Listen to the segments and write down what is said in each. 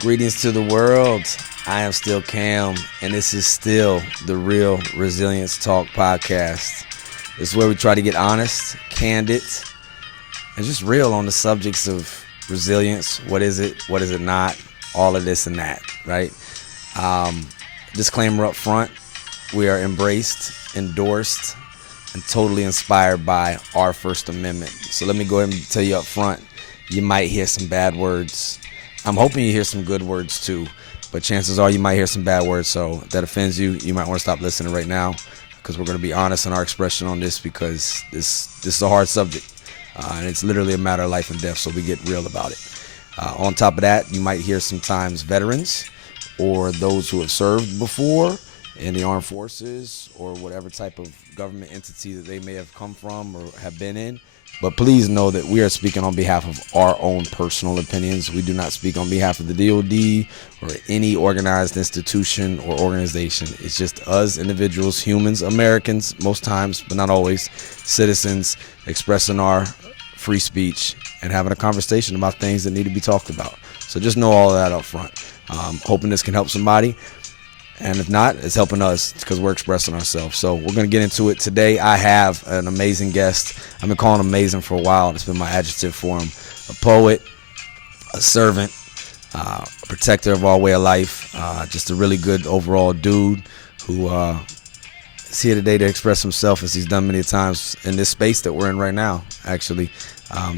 Greetings to the world. I am still Cam, and this is still the Real Resilience Talk podcast. This is where we try to get honest, candid, and just real on the subjects of resilience. What is it not? All of this and that, right? Disclaimer up front, we are embraced, endorsed, and totally inspired by our First Amendment. So let me go ahead and tell you up front, you might hear some bad words. I'm hoping you hear some good words too, but chances are you might hear some bad words. So if that offends you, you might want to stop listening right now, because we're going to be honest in our expression on this, because this is a hard subject, and it's literally a matter of life and death, so we get real about it. On top of that, you might hear sometimes veterans or those who have served before in the armed forces or whatever type of government entity that they may have come from or have been in. But please know that we are speaking on behalf of our own personal opinions. We do not speak on behalf of the DOD or any organized institution or organization. It's just us individuals, humans, Americans, most times, but not always, citizens, expressing our free speech and having a conversation about things that need to be talked about. So just know all of that up front. Hoping this can help somebody. And if not, it's helping us because we're expressing ourselves. So we're going to get into it today. I have an amazing guest. I've been calling him amazing for a while. It's been my adjective for him. A poet, a servant, a protector of our way of life, just a really good overall dude who is here today to express himself, as he's done many times in this space that we're in right now, actually.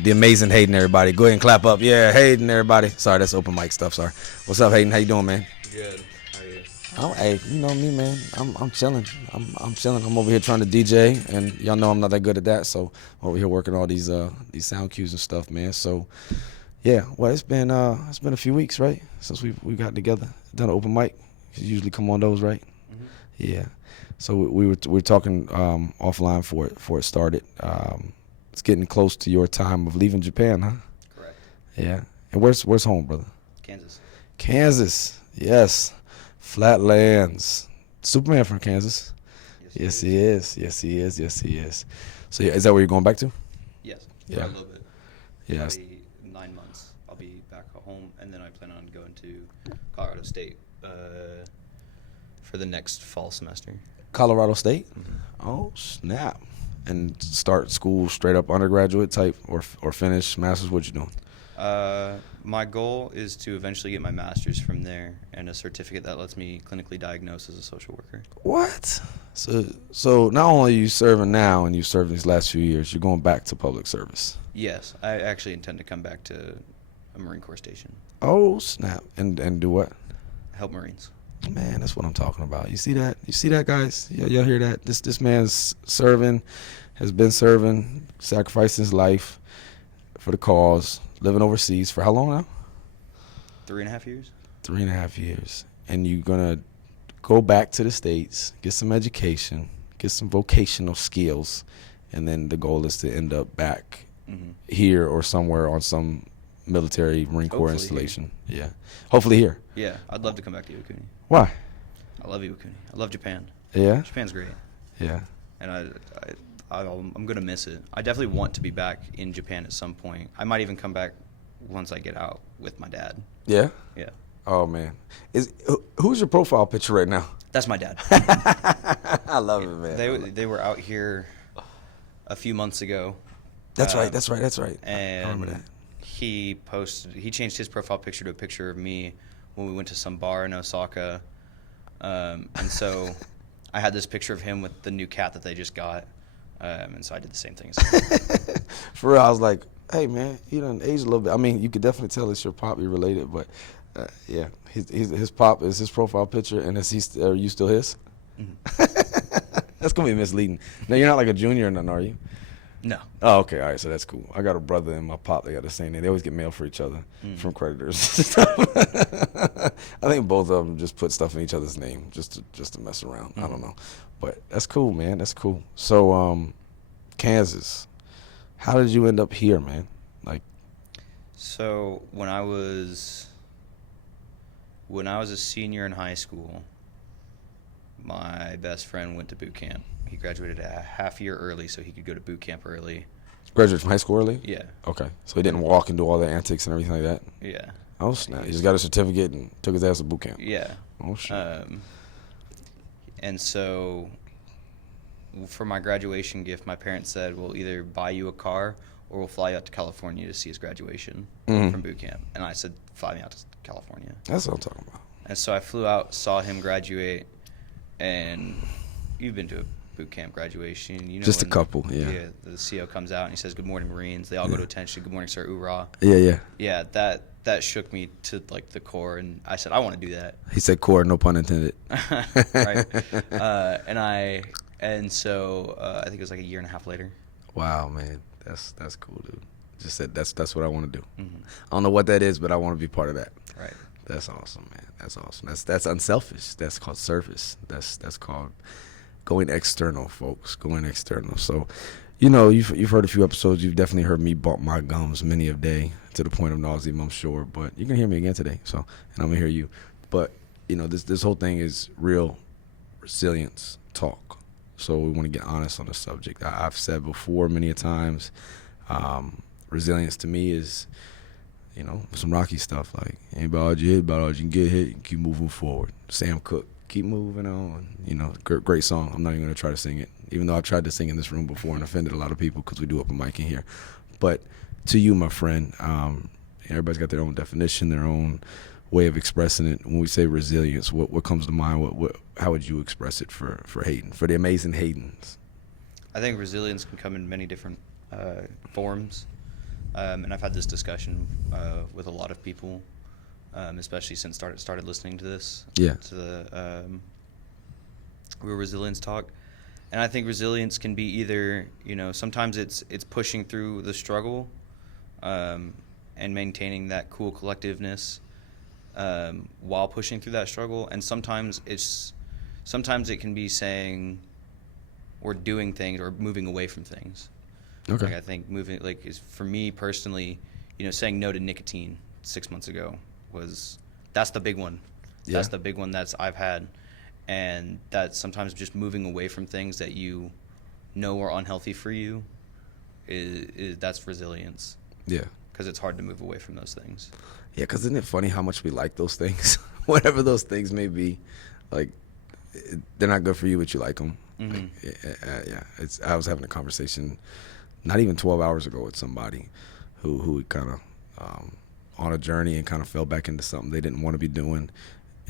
The amazing Hayden, everybody. Go ahead and clap up. Yeah, Hayden, everybody. Sorry, that's open mic stuff. Sorry. What's up, Hayden? How you doing, man? Good. How are you? Oh, hey, you know me, man. I'm chilling. I'm chilling. I'm over here trying to DJ, and y'all know I'm not that good at that. So I'm over here working all these sound cues and stuff, man. So yeah, well, it's been a few weeks, right, since we got together, done an open mic. You usually come on those, right? Mm-hmm. Yeah. So we were talking offline before it started. It's getting close to your time of leaving Japan, huh? Correct. Yeah. And where's home, brother? Kansas. Kansas. Yes. Flatlands. Superman from Kansas. Yes, he is. Yes, he is. Yes, he is. So, yeah, is that where you're going back to? Yes. Yeah. For a little bit. Yeah. Probably 9 months. I'll be back at home, and then I plan on going to Colorado State for the next fall semester. Colorado State? Mm-hmm. Oh, snap. And start school straight up undergraduate type or finish master's? What you doing? My goal is to eventually get my master's from there and a certificate that lets me clinically diagnose as a social worker. What? So not only are you serving now and you served these last few years, you're going back to public service. Yes. I actually intend to come back to a Marine Corps station. Oh, snap. And do what? Help Marines. Man, that's what I'm talking about. You see that? You see that, guys? Y'all hear that? This man's serving, has been serving, sacrificing his life for the cause, living overseas for how long now? 3.5 years. 3.5 years. And you're going to go back to the States, get some education, get some vocational skills, and then the goal is to end up back here or somewhere on some military Marine Corps Hopefully installation. Yeah. Hopefully here. Yeah, I'd love to come back to Iwakuni. Why? I love Iwakuni. I love Japan. Yeah? Japan's great. Yeah. And I'm going to miss it. I definitely want to be back in Japan at some point. I might even come back once I get out with my dad. Yeah? Yeah. Oh, man. Who's your profile picture right now? That's my dad. I love it, man. They were out here a few months ago. That's right. And I remember that. he changed his profile picture to a picture of me when we went to some bar in Osaka. And so I had this picture of him with the new cat that they just got. And so I did the same thing. For real, I was like, hey, man, you done aged a little bit. I mean, you could definitely tell it's your pop, you're related, but yeah, his pop is his profile picture, and are you still his? Mm-hmm. That's going to be misleading. Now, you're not like a junior or nothing, are you? No. Oh, okay, all right, so that's cool. I got a brother and my pop, they got the same name. They always get mail for each other from creditors. I think both of them just put stuff in each other's name just to mess around. I don't know. But that's cool, man. That's cool. So, Kansas, how did you end up here, man? So when I was a senior in high school, my best friend went to boot camp. He graduated a half year early so he could go to boot camp early. Graduated from high school early? Yeah. Okay. So he didn't walk and do all the antics and everything like that? Yeah. Oh snap! He just got a certificate and took his ass to boot camp. Yeah. Oh shit. And so for my graduation gift, my parents said, we'll either buy you a car or we'll fly you out to California to see his graduation from boot camp. And I said, fly me out to California. That's what I'm talking about. And so I flew out, saw him graduate, and you've been to a boot camp graduation. You know, Just a couple, yeah. The CO comes out and he says, good morning, Marines. They all go to attention. Good morning, sir. Hoorah. Yeah. Yeah, that shook me to like the core, and I said I want to do that. He said core, no pun intended. Right. And so I think it was like a year and a half later. Wow, man, that's cool, dude. Just said that's what I want to do. Mm-hmm. I don't know what that is, but I want to be part of that. Right. That's awesome, man. That's awesome. That's unselfish. That's called service. That's called going external, folks. Going external. So, you know, you've heard a few episodes. You've definitely heard me bump my gums many a day to the point of nauseam, I'm sure. But you can hear me again today. So, and I'm gonna hear you. But you know, this whole thing is real resilience talk. So we want to get honest on the subject. I've said before many a times, resilience to me is, you know, some Rocky stuff like ain't about all you hit, about all you can get hit, and keep moving forward. Sam Cooke, keep moving on. You know, great song. I'm not even gonna try to sing it, even though I've tried to sing in this room before and offended a lot of people because we do open mic in here. But to you, my friend, everybody's got their own definition, their own way of expressing it. When we say resilience, what comes to mind? How would you express it for Hayden, for the amazing Haydens? I think resilience can come in many different forms. And I've had this discussion with a lot of people, especially since started listening to this. Yeah. To the real resilience talk, and I think resilience can be either, you know, sometimes it's pushing through the struggle, and maintaining that cool collectiveness while pushing through that struggle, and sometimes it can be saying or doing things or moving away from things. Okay. Like I think moving, like, is for me personally, you know, saying no to nicotine 6 months ago that's the big one. Yeah. That's the big one I've had, and that sometimes just moving away from things that you know are unhealthy for you is that's resilience. Yeah. Because it's hard to move away from those things. Yeah, because isn't it funny how much we like those things? Whatever those things may be, like, they're not good for you, but you like them. Mm-hmm. Yeah. I was having a conversation not even 12 hours ago with somebody who kind of on a journey and kind of fell back into something they didn't want to be doing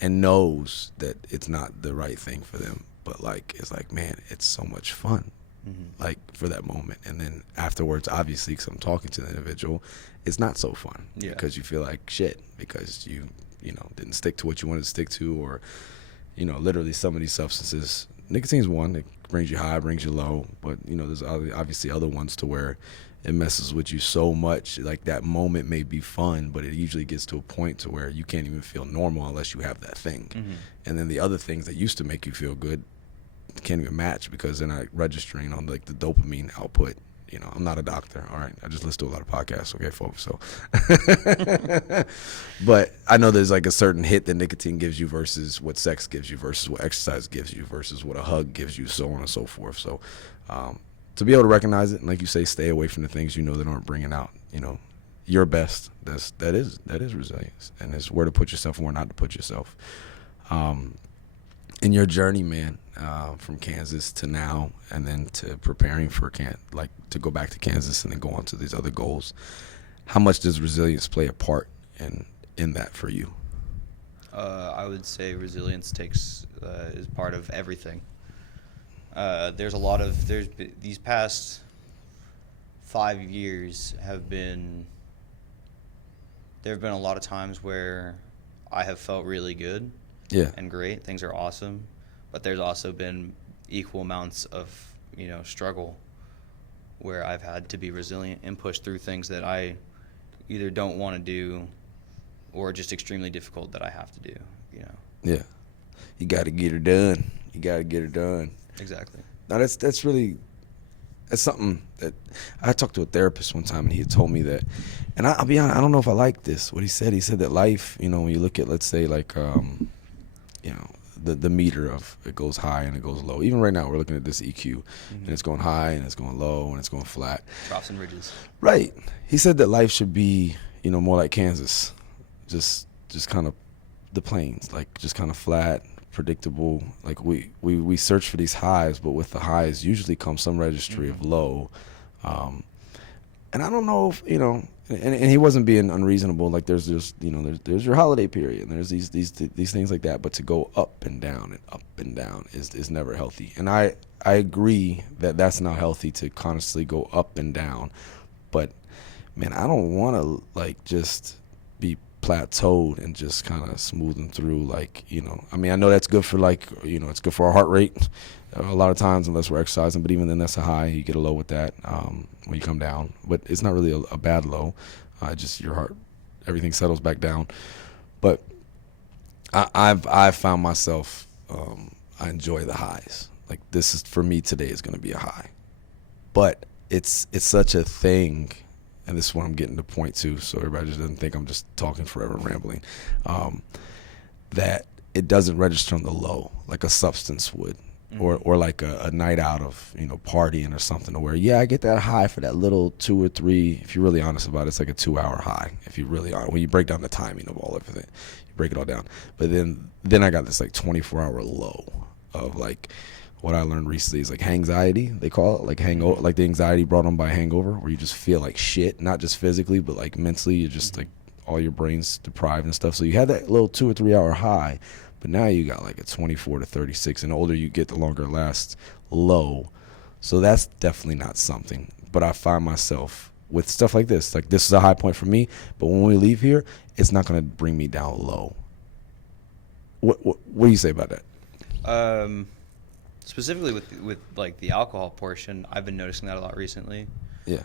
and knows that it's not the right thing for them. But, like, it's like, man, it's so much fun. Mm-hmm. Like, for that moment. And then afterwards, obviously, because I'm talking to the individual, it's not so fun. Yeah. Because you feel like shit because you know, didn't stick to what you wanted to stick to, or, you know, literally some of these substances. Nicotine's one. It brings you high, brings you low. But, you know, there's obviously other ones to where it messes with you so much. Like, that moment may be fun, but it usually gets to a point to where you can't even feel normal unless you have that thing. Mm-hmm. And then the other things that used to make you feel good can't even match because they're not registering on, like, the dopamine output. You know, I'm not a doctor, all right? I just listen to a lot of podcasts, okay, folks? So, but I know there's, like, a certain hit that nicotine gives you versus what sex gives you versus what exercise gives you versus what a hug gives you, so on and so forth. So, to be able to recognize it and, like you say, stay away from the things you know that aren't bringing out, you know, your best, that is resilience. And it's where to put yourself and where not to put yourself. In your journey, man, from Kansas to now, and then to preparing for to go back to Kansas and then go on to these other goals, how much does resilience play a part in that for you? I would say resilience is part of everything. There's these past 5 years there have been a lot of times where I have felt really good. Yeah. And great. Things are awesome. But there's also been equal amounts of, you know, struggle where I've had to be resilient and push through things that I either don't want to do or just extremely difficult that I have to do, you know. Yeah. You got to get her done. Exactly. Now, that's something that I talked to a therapist one time, and he had told me that, and I'll be honest, I don't know if I like this, what he said. He said that life, you know, when you look at, let's say, like, you know, the meter of it goes high and it goes low. Even right now, we're looking at this EQ, mm-hmm. and it's going high and it's going low and it's going flat. Troughs and ridges. Right. He said that life should be, you know, more like Kansas. just kind of the plains, like just kind of flat, predictable. Like we search for these highs, but with the highs usually comes some registry of low. And I don't know if, and he wasn't being unreasonable. Like there's just, there's your holiday period and there's these things like that. But to go up and down is never healthy. And I agree that that's not healthy to constantly go up and down. But man, I don't want to like just be plateaued and just kind of smoothing through, like, I mean, I know that's good for like, it's good for our heart rate a lot of times unless we're exercising, but even then that's a high. You get a low with that when you come down, but it's not really a bad low. Just your heart, everything settles back down. But I've found myself, I enjoy the highs. Like this is, for me today is going to be a high, but it's such a thing. And this is what I'm getting to point to, so everybody just doesn't think I'm just talking forever and rambling, that it doesn't register on the low like a substance would, or like a night out of, partying or something, to where, yeah, I get that high for that little 2 or 3, if you're really honest about it, it's like a 2-hour high, if you really are, when you break down the timing of all of it, you break it all down. But then I got this like 24-hour low of like, what I learned recently is like hangxiety, they call it, like hangover, like the anxiety brought on by hangover, where you just feel like shit, not just physically, but like mentally, you're just like all your brain's deprived and stuff. So you had that little 2 or 3 hour high, but now you got like a 24 to 36, and the older you get, the longer it lasts, low. So that's definitely not something. But I find myself with stuff like this is a high point for me, but when we leave here, it's not going to bring me down low. What do you say about that? Specifically with like the alcohol portion, I've been noticing that a lot recently. Yeah.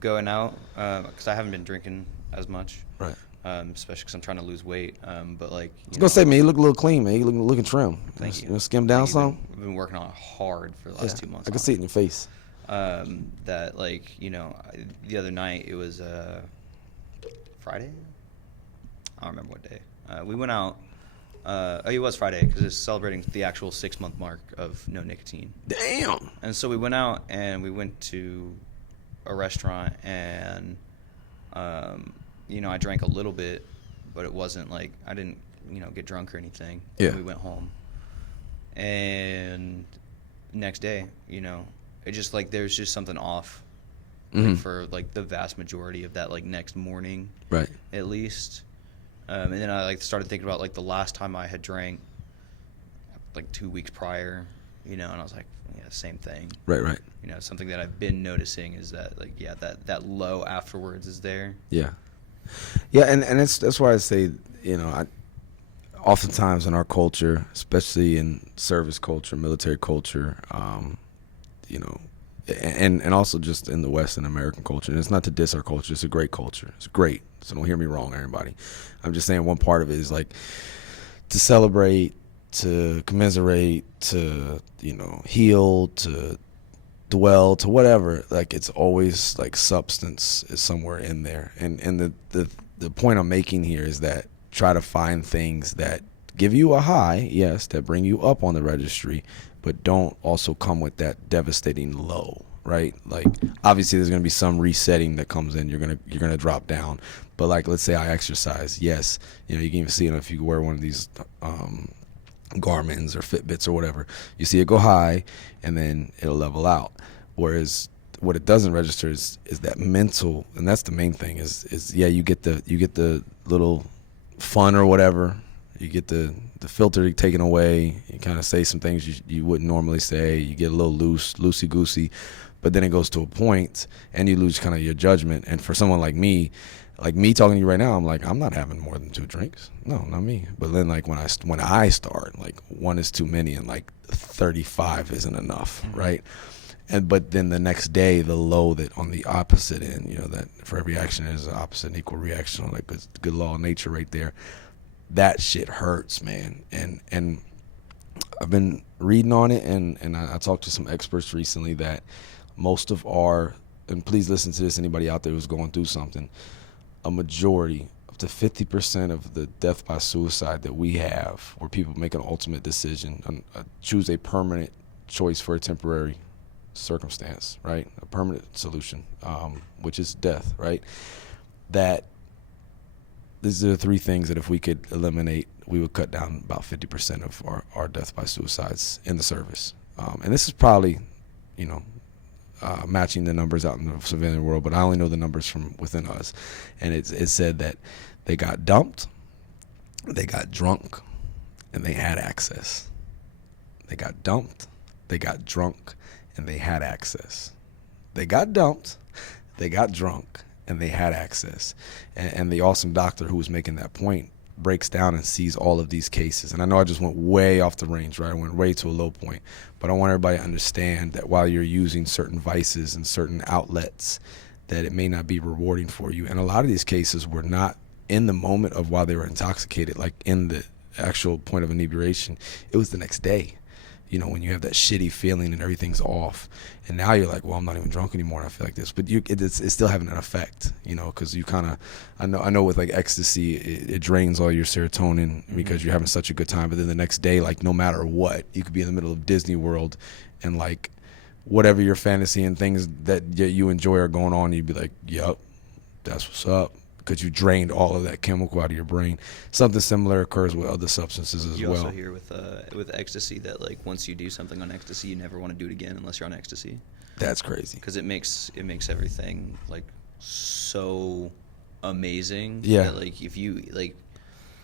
Going out, because I haven't been drinking as much. Right. Especially because I'm trying to lose weight. But like, I was gonna say, man, you look a little clean, man. You looking trim. Thank you. You skim down some. I've been working on it hard for the last 2 months. I can see it in your face. That like, the other night it was Friday. I don't remember what day. We went out. It was Friday because it's celebrating the actual 6-month mark of no nicotine. Damn. And so we went out and we went to a restaurant and, I drank a little bit, but it wasn't like, I didn't, get drunk or anything. Yeah. And we went home. And next day, it just like, there's just something off like, for like the vast majority of that like next morning. Right. At least. And then I like started thinking about like the last time I had drank, like 2 weeks prior, and I was like, yeah, same thing. Right. Something that I've been noticing is that like, yeah, that low afterwards is there. Yeah, and that's why I say, oftentimes in our culture, especially in service culture, military culture, and also just in the Western American culture, and it's not to diss our culture, it's a great culture, it's great, so don't hear me wrong, everybody. I'm just saying one part of it is like to celebrate, to commiserate, to heal, to dwell, to whatever, like it's always like substance is somewhere in there, and the point I'm making here is that try to find things that give you a high, yes, that bring you up on the registry, but don't also come with that devastating low, right? Like obviously there's going to be some resetting that comes in, you're going to drop down, but like let's say I exercise, yes, you can even see it if you wear one of these Garmin's or Fitbits or whatever, you see it go high and then it'll level out, whereas what it doesn't register is that mental, and that's the main thing is yeah, you get the little fun or whatever, you get the filter taken away, you kind of say some things you wouldn't normally say, you get a little loosey-goosey, but then it goes to a point and you lose kind of your judgment. And for someone like me talking to you right now, I'm like, I'm not having more than 2 drinks. No, not me. But then like when I start, like 1 is too many and like 35 isn't enough, right? But then the next day, the low that on the opposite end, that for every action is an opposite and equal reaction, like good law of nature right there. That shit hurts, man. And I've been reading on it, and I talked to some experts recently that most of and please listen to this, anybody out there who's going through something, a majority, up to 50% of the death by suicide that we have, where people make an ultimate decision, choose a permanent choice for a temporary circumstance, right? A permanent solution, which is death, right? That these are the three things that if we could eliminate, we would cut down about 50% of our death by suicides in the service. And this is probably, matching the numbers out in the civilian world, but I only know the numbers from within us. And it said that they got dumped, they got drunk, and they had access. They got dumped, they got drunk, and they had access. They got dumped, they got drunk, and they had access. And the awesome doctor who was making that point breaks down and sees all of these cases. And I know I just went way off the range, right? I went way to a low point. But I want everybody to understand that while you're using certain vices and certain outlets, that it may not be rewarding for you. And a lot of these cases were not in the moment of while they were intoxicated, like in the actual point of inebriation. It was the next day. When you have that shitty feeling and everything's off, and now you're like, well, I'm not even drunk anymore, and I feel like this. But it's still having an effect, because you kind of, I know with like ecstasy, it drains all your serotonin because you're having such a good time. But then the next day, like no matter what, you could be in the middle of Disney World, and like whatever your fantasy and things that you enjoy are going on, you'd be like, yep, that's what's up. Because you drained all of that chemical out of your brain. Something similar occurs with other substances as well. You also hear with ecstasy that like once you do something on ecstasy, you never want to do it again unless you're on ecstasy. That's crazy. Because it makes everything like so amazing. Yeah. That, like if you like,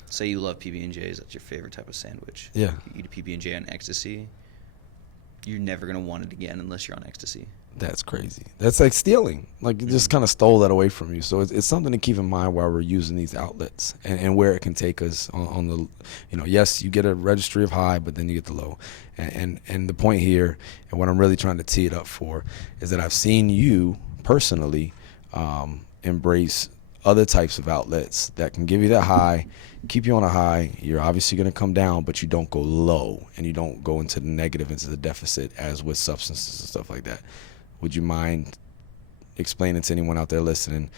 say you love PB&Js, that's your favorite type of sandwich. Yeah. You eat a PB&J on ecstasy, you're never gonna want it again unless you're on ecstasy. That's crazy. That's like stealing. Like you just kind of stole that away from you. So it's something to keep in mind while we're using these outlets and where it can take us on the, yes, you get a registry of high, but then you get the low. And the point here, and what I'm really trying to tee it up for, is that I've seen you personally embrace other types of outlets that can give you that high, keep you on a high. You're obviously going to come down, but you don't go low and you don't go into the negative, into the deficit as with substances and stuff like that. Would you mind explaining to anyone out there listening?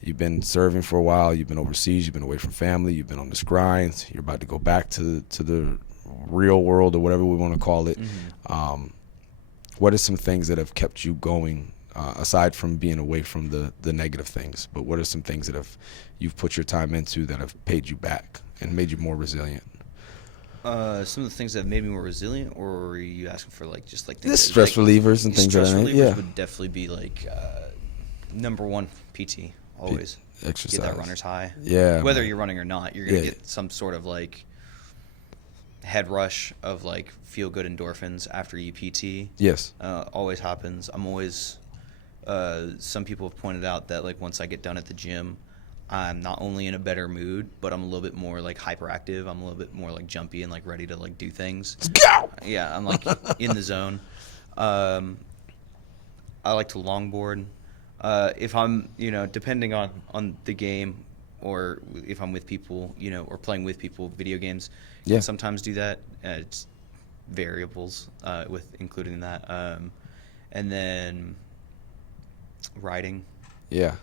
You've been serving for a while. You've been overseas. You've been away from family. You've been on this grind. You're about to go back to the real world or whatever we want to call it. Mm-hmm. What are some things that have kept you going, aside from being away from the negative things? But what are some things that you've put your time into that have paid you back and made you more resilient? Some of the things that have made me more resilient, or are you asking for like just like things stress relievers and things stress like that? Relievers Yeah, would definitely be like number one. PT always exercise. Get that runner's high. Yeah, whether man. You're running or not, you're gonna get some sort of like head rush of like feel good endorphins after you PT. Yes, always happens. I'm always. Some people have pointed out that like once I get done at the gym, I'm not only in a better mood, but I'm a little bit more like hyperactive. I'm a little bit more like jumpy and like ready to like do things. Go! Yeah, I'm like in the zone. I like to longboard. If I'm, depending on the game, or if I'm with people, or playing with people, video games, you can sometimes do that. It's variables with including that. And then riding. Yeah.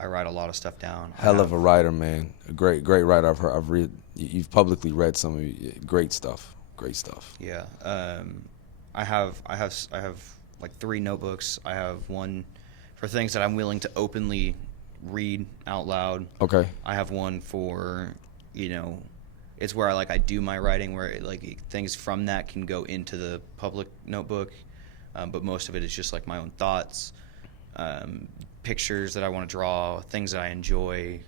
I write a lot of stuff down. Hell of a writer, man. A great writer. I've read. You've publicly read some of great stuff. Great stuff. Yeah. I have like 3 notebooks. I have one for things that I'm willing to openly read out loud. Okay. I have one for, it's where I do my writing, where things from that can go into the public notebook, but most of it is just like my own thoughts. Pictures that I want to draw, things that I enjoy,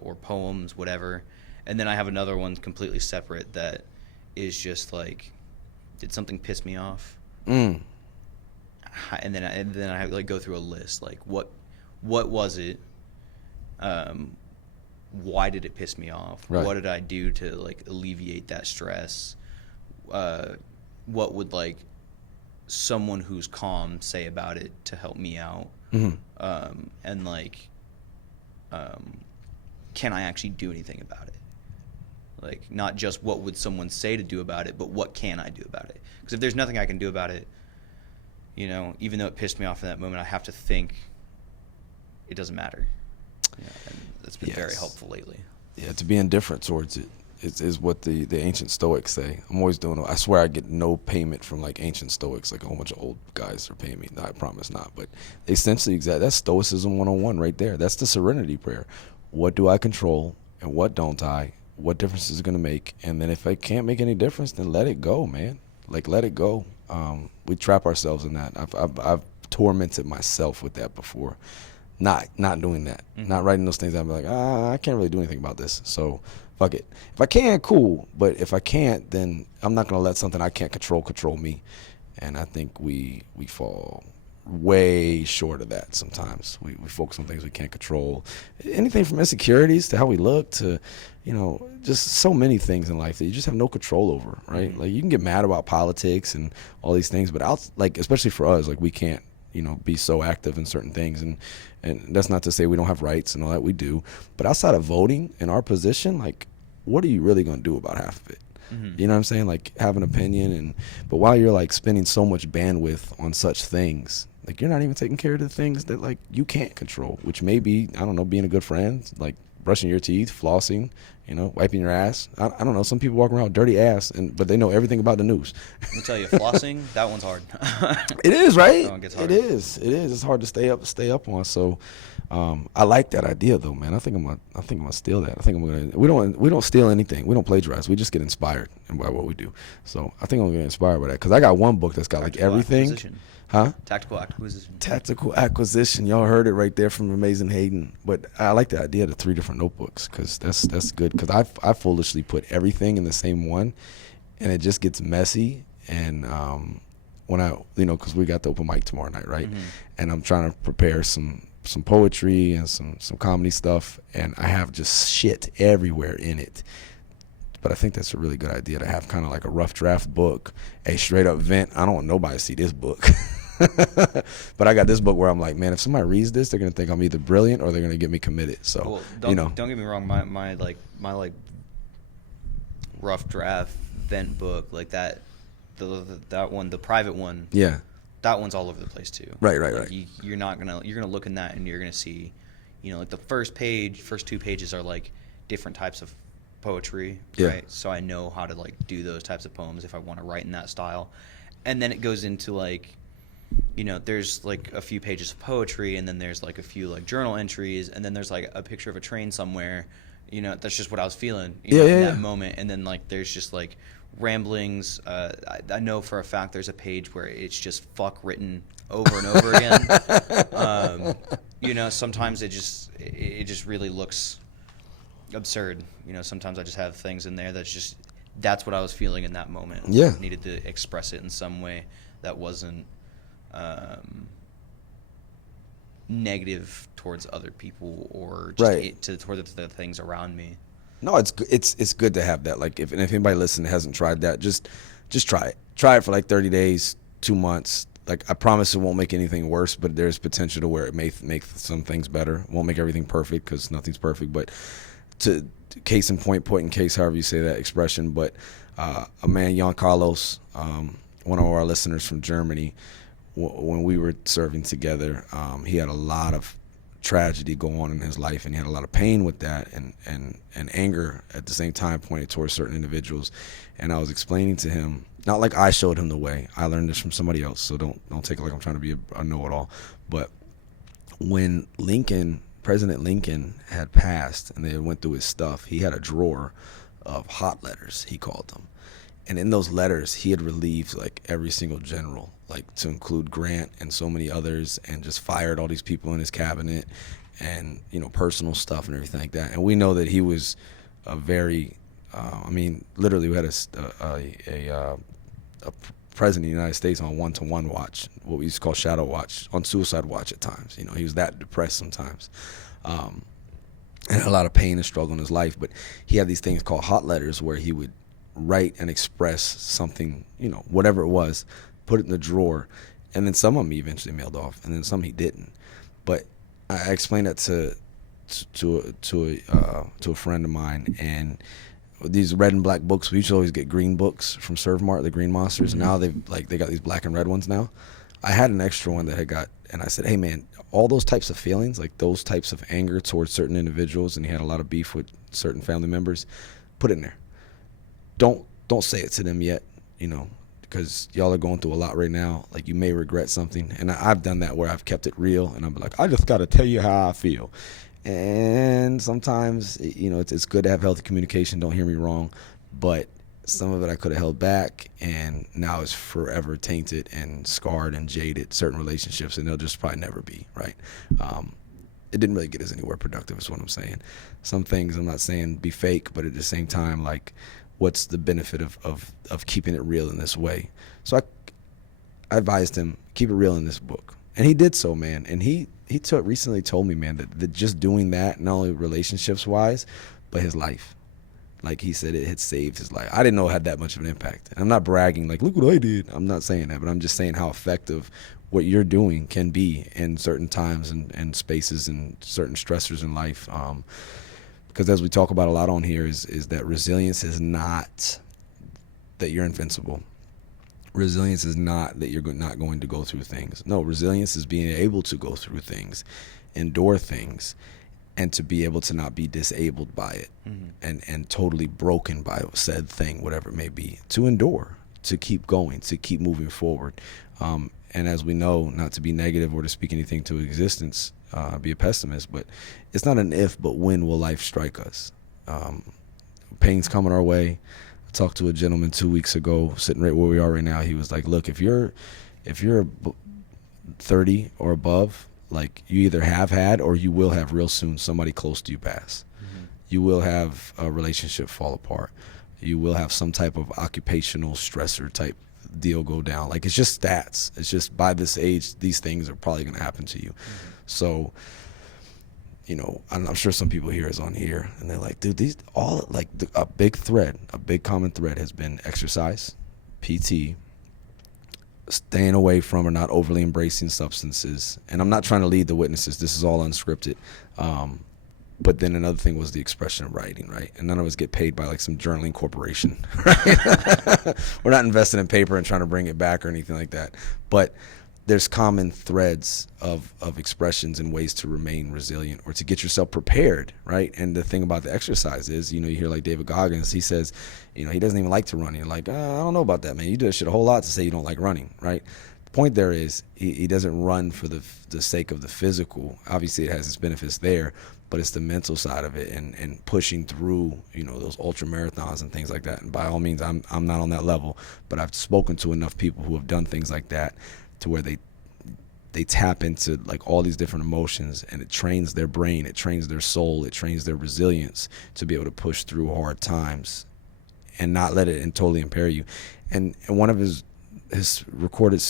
or poems, whatever. And then I have another one completely separate that is just like, did something piss me off? And then I like go through a list, like what was it? Why did it piss me off? Right. What did I do to like alleviate that stress? What would like someone who's calm say about it to help me out? Mm-hmm. And can I actually do anything about it? Like, not just what would someone say to do about it, but what can I do about it? Because if there's nothing I can do about it, even though it pissed me off in that moment, I have to think it doesn't matter. And that's been very helpful lately. Yeah, to be indifferent towards it is what the ancient Stoics say. I'm always doing it. I swear I get no payment from like ancient Stoics. Like a whole bunch of old guys are paying me. No, I promise not. But essentially, that's Stoicism 101 right there. That's the serenity prayer. What do I control? and what don't I? What difference is it gonna make? And then if it can't make any difference, then let it go, man. Like, let it go. We trap ourselves in that. I've tormented myself with that before. Not doing that. Not writing those things. I'm like, I can't really do anything about this. So fuck it. If I can, cool. But if I can't, then I'm not gonna let something I can't control me. And I think we fall way short of that sometimes. We focus on things we can't control. Anything from insecurities to how we look to, just so many things in life that you just have no control over, right? Like, you can get mad about politics and all these things, but especially for us, like, we can't, be so active in certain things. And that's not to say we don't have rights and all that, we do. But outside of voting in our position, like, what are you really going to do about half of it? You know what I'm saying? Like, have an opinion, but while you're like spending so much bandwidth on such things, like, you're not even taking care of the things that, like, you can't control, which may be, I don't know, being a good friend, like brushing your teeth, flossing, wiping your ass. I don't know. Some people walk around with dirty ass, but they know everything about the news. Let me tell you, flossing, that one's hard. It is, right? That one gets harder. It is. It's hard to stay up on. So, I like that idea, though, man. I think I'm gonna steal that. I think we don't steal anything. We don't plagiarize. We just get inspired by what we do. So I think I'm gonna get inspired by that, because I got one book that's got like everything. Acquisition. Huh? Tactical acquisition. Tactical acquisition. Y'all heard it right there from Amazin Hayden. But I like the idea of the 3 different notebooks, because that's good. Because I foolishly put everything in the same one, and it just gets messy. And when because we got the open mic tomorrow night, right? And I'm trying to prepare some poetry and some comedy stuff, and I have just shit everywhere in it. But I think that's a really good idea to have kind of like a rough draft book, a straight up vent. I don't want nobody to see this book. But I got this book where I'm like, man, if somebody reads this, they're gonna think I'm either brilliant or they're gonna get me committed. So, don't get me wrong, my rough draft vent book, like that one, the private one. Yeah. That one's all over the place too. Right. You're gonna look in that and you're gonna see, like the first 2 pages are like different types of poetry, right? So I know how to like do those types of poems if I want to write in that style. And then it goes into like, there's like a few pages of poetry, and then there's like a few like journal entries, and then there's like a picture of a train somewhere. That's just what I was feeling in that moment. And then like there's just like ramblings. I know for a fact there's a page where it's just fuck written over and over again. Sometimes it just really looks absurd. Sometimes I just have things in there that's what I was feeling in that moment. Yeah. I needed to express it in some way that wasn't negative towards other people or just towards the things around me. No, it's good to have that. Like, if anybody listening hasn't tried that, just try it. Try it for like 30 days, 2 months. Like, I promise it won't make anything worse, but there's potential to where it may make some things better. It won't make everything perfect, because nothing's perfect, but to case in point in case, however you say that expression. But a man, Jan Carlos, one of our listeners from Germany, when we were serving together, he had a lot of tragedy go on in his life, and he had a lot of pain with that, and anger at the same time pointed towards certain individuals. And I was explaining to him, not like I showed him the way, I learned this from somebody else, so don't take it like I'm trying to be a know-it-all, but when President Lincoln had passed and they went through his stuff, he had a drawer of hot letters, he called them. And in those letters, he had relieved like every single general, like to include Grant and so many others, and just fired all these people in his cabinet, and personal stuff and everything like that. And we know that he was a very, literally we had a president of the United States on 1-to-1 watch, what we used to call shadow watch, on suicide watch at times. He was that depressed sometimes. And had a lot of pain and struggle in his life, but he had these things called hot letters where he would write and express something, whatever it was, put it in the drawer, and then some of them he eventually mailed off, and then some he didn't. But I explained that to a friend of mine, and these red and black books, we used to always get green books from Serve Mart, the Green Monsters. And now they got these black and red ones now. I had an extra one that had got, and I said, hey man, all those types of feelings, like those types of anger towards certain individuals, and he had a lot of beef with certain family members, put it in there. Don't say it to them yet, because y'all are going through a lot right now. Like, you may regret something. And I've done that where I've kept it real, and I'm like, I just got to tell you how I feel. And sometimes, you know, it's good to have healthy communication. Don't hear me wrong, but some of it I could have held back, and now it's forever tainted and scarred and jaded certain relationships, and they'll just probably never be right. It didn't really get us anywhere productive, is what I'm saying. Some things I'm not saying be fake, but at the same time, like, what's the benefit of keeping it real in this way? So I advised him, keep it real in this book, and he did so, man. And he recently told me, man, that just doing that, not only relationships wise, but his life. Like, he said, it had saved his life. I didn't know it had that much of an impact. And I'm not bragging, like, look what I did. I'm not saying that, but I'm just saying how effective what you're doing can be in certain times and spaces and certain stressors in life. Because as we talk about a lot on here is that resilience is not that you're invincible. Resilience is not that you're not going to go through things. No, resilience is being able to go through things, endure things, and to be able to not be disabled by it, and totally broken by said thing, whatever it may be, to endure, to keep going, to keep moving forward. And as we know, not to be negative or to speak anything to existence, be a pessimist, but it's not an if, but when will life strike us? Pain's coming our way. I talked to a gentleman 2 weeks ago, sitting right where we are right now. He was like, look, if you're 30 or above, like, you either have had or you will have real soon somebody close to you pass. You will have a relationship fall apart. You will have some type of occupational stressor type deal go down. Like, it's just stats. It's just by this age, these things are probably going to happen to you. So, you know, I'm sure some people here is on here and they're like, dude, these all like a big common thread has been exercise, PT, staying away from or not overly embracing substances. And I'm not trying to lead the witnesses. This is all unscripted. But then another thing was the expression of writing, right? And none of us get paid by like some journaling corporation, right? We're not investing in paper and trying to bring it back or anything like that. But there's common threads of expressions and ways to remain resilient or to get yourself prepared, right? And the thing about the exercise is, you know, you hear like David Goggins, he says, you know, he doesn't even like to run. You're like, I don't know about that, man. You do that shit a whole lot to say you don't like running, right? The point there is he doesn't run for the sake of the physical. Obviously, it has its benefits there, but it's the mental side of it and pushing through, you know, those ultra marathons and things like that. And by all means, I'm not on that level, but I've spoken to enough people who have done things like that to where they tap into like all these different emotions, and it trains their brain, it trains their soul, it trains their resilience to be able to push through hard times and not let it totally impair you. And one of his recorded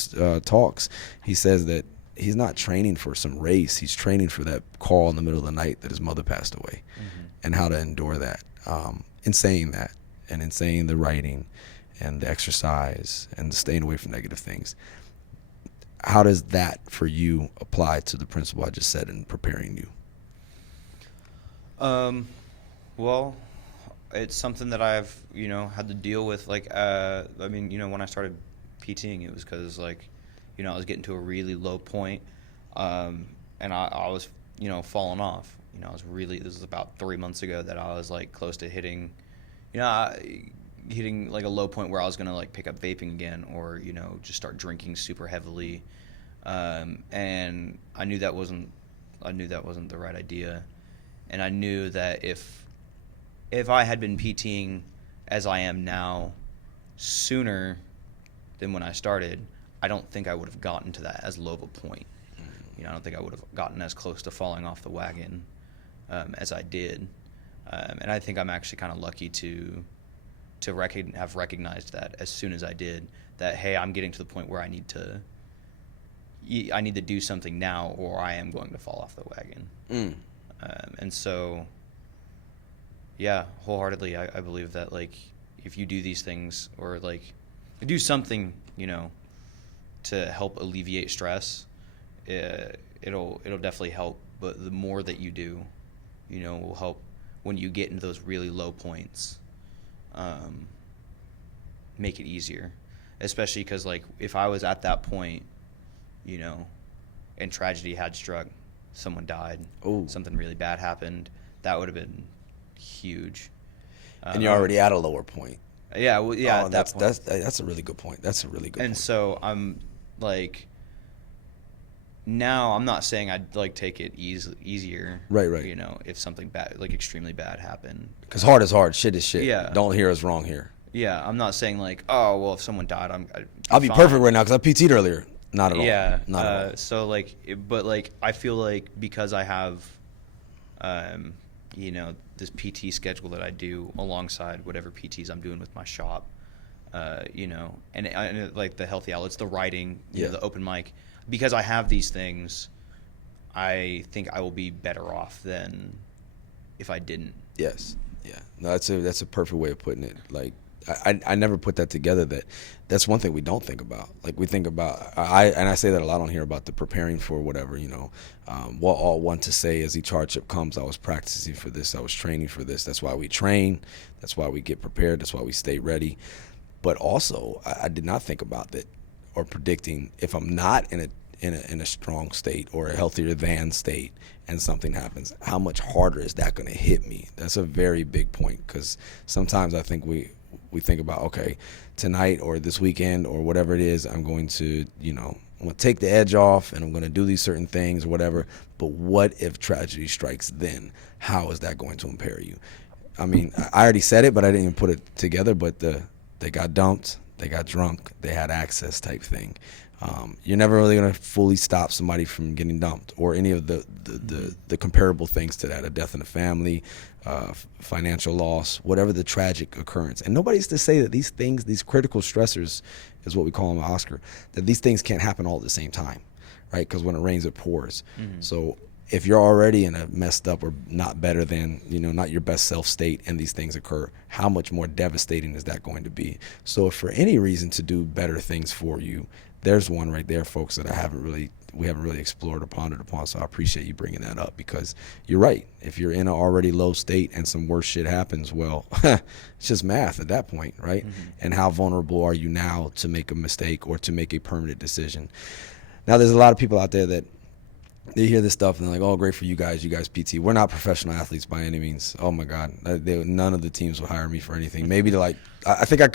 talks, he says that he's not training for some race. He's training for that call in the middle of the night that his mother passed away, and how to endure that. In saying that, and in saying the writing and the exercise and staying away from negative things, how does that for you apply to the principle I just said in preparing you? Well, it's something that I've, you know, had to deal with. Like, I mean, you know, when I started PTing, it was because, like, you know, I was getting to a really low point, and I was, you know, falling off. You know, this was about 3 months ago that I was, like, close to hitting, you know, hitting, like, a low point where I was going to, like, pick up vaping again or, you know, just start drinking super heavily. And I knew that wasn't the right idea. And I knew that if I had been PTing as I am now sooner than when I started, I don't think I would have gotten to that as low of a point. You know, I don't think I would have gotten as close to falling off the wagon as I did. And I think I'm actually kind of lucky to have recognized that as soon as I did, that, hey, I'm getting to the point where I need to do something now or I am going to fall off the wagon. And so, yeah, wholeheartedly, I believe that, like, if you do these things or, like, do something, you know, to help alleviate stress, it'll definitely help. But the more that you do, you know, will help when you get into those really low points. Make it easier, especially because, like, if I was at that point, you know, and tragedy had struck, someone died, something really bad happened, that would have been huge. And you're already at a lower point. Yeah, well, yeah. At that point. That's a really good point. That's a really good point. And so I'm like, now I'm not saying I'd like take it easier. Right. You know, if something bad, like extremely bad happened. Because hard is hard, shit is shit. Yeah. Don't hear us wrong here. Yeah, I'm not saying like, oh well, if someone died, I'll be fine. perfect right now because I PT'd earlier. Not at all. Yeah. Not at all. So like, but like, I feel like because I have, you know, this PT schedule that I do alongside whatever PTs I'm doing with my shop, you know, and like the healthy outlets, the writing, you know, the open mic, because I have these things, I think I will be better off than if I didn't. Yes. Yeah. No, that's a perfect way of putting it. Like, I never put that together. That's one thing we don't think about. Like, we think about, I say that a lot on here about the preparing for whatever, you know, what all want to say as each hardship comes, I was practicing for this, I was training for this. That's why we train. That's why we get prepared. That's why we stay ready. But also, I did not think about that or predicting if I'm not in a strong state or a healthier than state and something happens, how much harder is that going to hit me? That's a very big point, because sometimes I think we think about, okay, tonight or this weekend or whatever it is, I'm going to, you know, I'm going to take the edge off and I'm going to do these certain things or whatever. But what if tragedy strikes then? How is that going to impair you? I mean, I already said it, but I didn't even put it together. But they got dumped, they got drunk, they had access type thing. You're never really going to fully stop somebody from getting dumped or any of the comparable things to that, a death in the family, financial loss, whatever the tragic occurrence. And nobody's to say that these things, these critical stressors is what we call them, Oscar, that these things can't happen all at the same time, right? Because when it rains, it pours. Mm-hmm. So if you're already in a messed up or not better than, you know, not your best self state and these things occur, how much more devastating is that going to be? So if for any reason to do better things for you, there's one right there, folks, that we haven't really explored or pondered upon. So I appreciate you bringing that up, because you're right. If you're in an already low state and some worse shit happens, well, it's just math at that point, right? Mm-hmm. And how vulnerable are you now to make a mistake or to make a permanent decision? Now, there's a lot of people out there that they hear this stuff and they're like, "Oh, great for you guys PT." We're not professional athletes by any means. Oh my God, none of the teams will hire me for anything. Maybe to like, I think I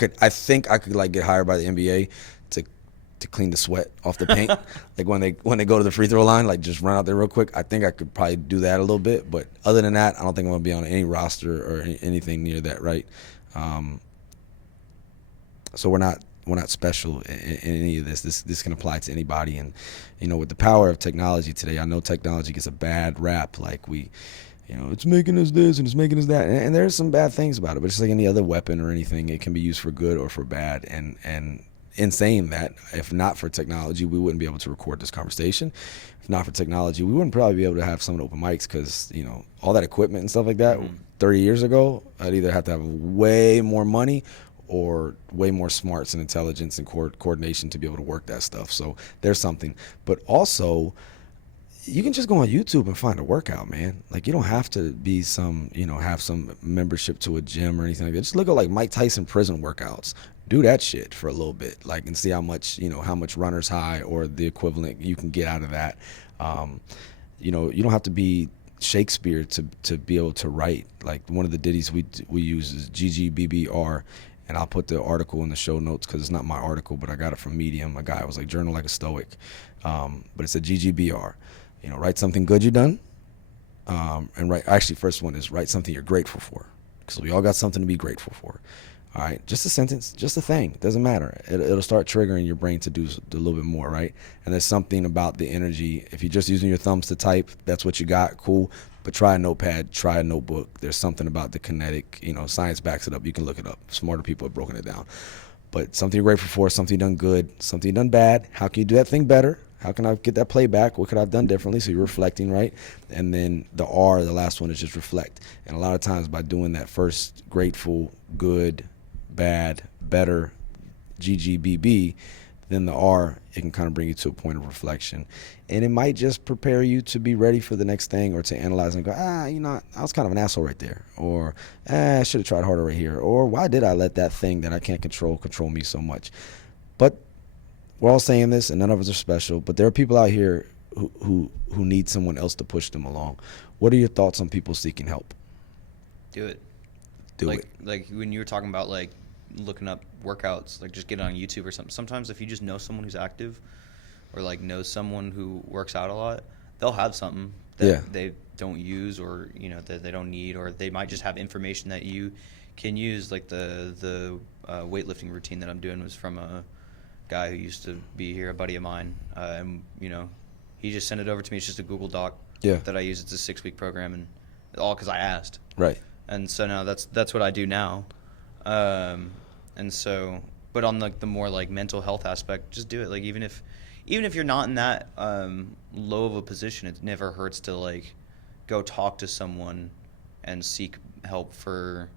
could like get hired by the NBA to clean the sweat off the paint. Like when they go to the free throw line, like just run out there real quick. I think I could probably do that a little bit, but other than that, I don't think I'm gonna be on any roster or anything near that, right? So we're not special in any of this. This can apply to anybody. And, you know, with the power of technology today, I know technology gets a bad rap. Like you know, it's making us this and it's making us that. And there's some bad things about it, but just like any other weapon or anything, it can be used for good or for bad. And in saying that, if not for technology, we wouldn't be able to record this conversation. If not for technology, we wouldn't probably be able to have some of the open mics, because, you know, all that equipment and stuff like that, 30 years ago, I'd either have to have way more money or way more smarts and intelligence and coordination to be able to work that stuff. So there's something. But also, you can just go on YouTube and find a workout, man. Like, you don't have to be have some membership to a gym or anything like that. Just look at like Mike Tyson prison workouts. Do that shit for a little bit, like, and see how much runner's high or the equivalent you can get out of that. You know, you don't have to be Shakespeare to be able to write. Like, one of the ditties we use is GGBBR. And I'll put the article in the show notes, because it's not my article, but I got it from Medium. A guy was like, journal like a stoic. But it's a GGBR. You know, write something good you done. First one is write something you're grateful for. Because we all got something to be grateful for. All right, just a sentence, just a thing. Doesn't matter. It'll start triggering your brain to do a little bit more, right? And there's something about the energy. If you're just using your thumbs to type, that's what you got, cool. But try a notepad, try a notebook. There's something about the kinetic, science backs it up. You can look it up. Smarter people have broken it down. But something you're grateful for, something done good, something done bad. How can you do that thing better? How can I get that play back? What could I have done differently? So you're reflecting, right? And then the R, the last one, is just reflect. And a lot of times by doing that first, grateful, good, bad, better, GGBB, then the R, it can kind of bring you to a point of reflection. And it might just prepare you to be ready for the next thing, or to analyze and go, I was kind of an asshole right there. Or, I should have tried harder right here. Or, why did I let that thing that I can't control me so much? But we're all saying this, and none of us are special, but there are people out here who need someone else to push them along. What are your thoughts on people seeking help? Do it. Do it. Like when you were talking about looking up workouts, like just get on YouTube or something. Sometimes if you just know someone who's active, or like knows someone who works out a lot, they'll have something that they don't use, or that they don't need, or they might just have information that you can use. Like the weightlifting routine that I'm doing was from a guy who used to be here, a buddy of mine, and he just sent it over to me. It's just a Google Doc that I use. It's a 6-week program, and all because I asked. Right. And so now that's what I do now. And so, but on like the more like mental health aspect, just do it. Like even if you're not in that low of a position, it never hurts to like go talk to someone and seek help for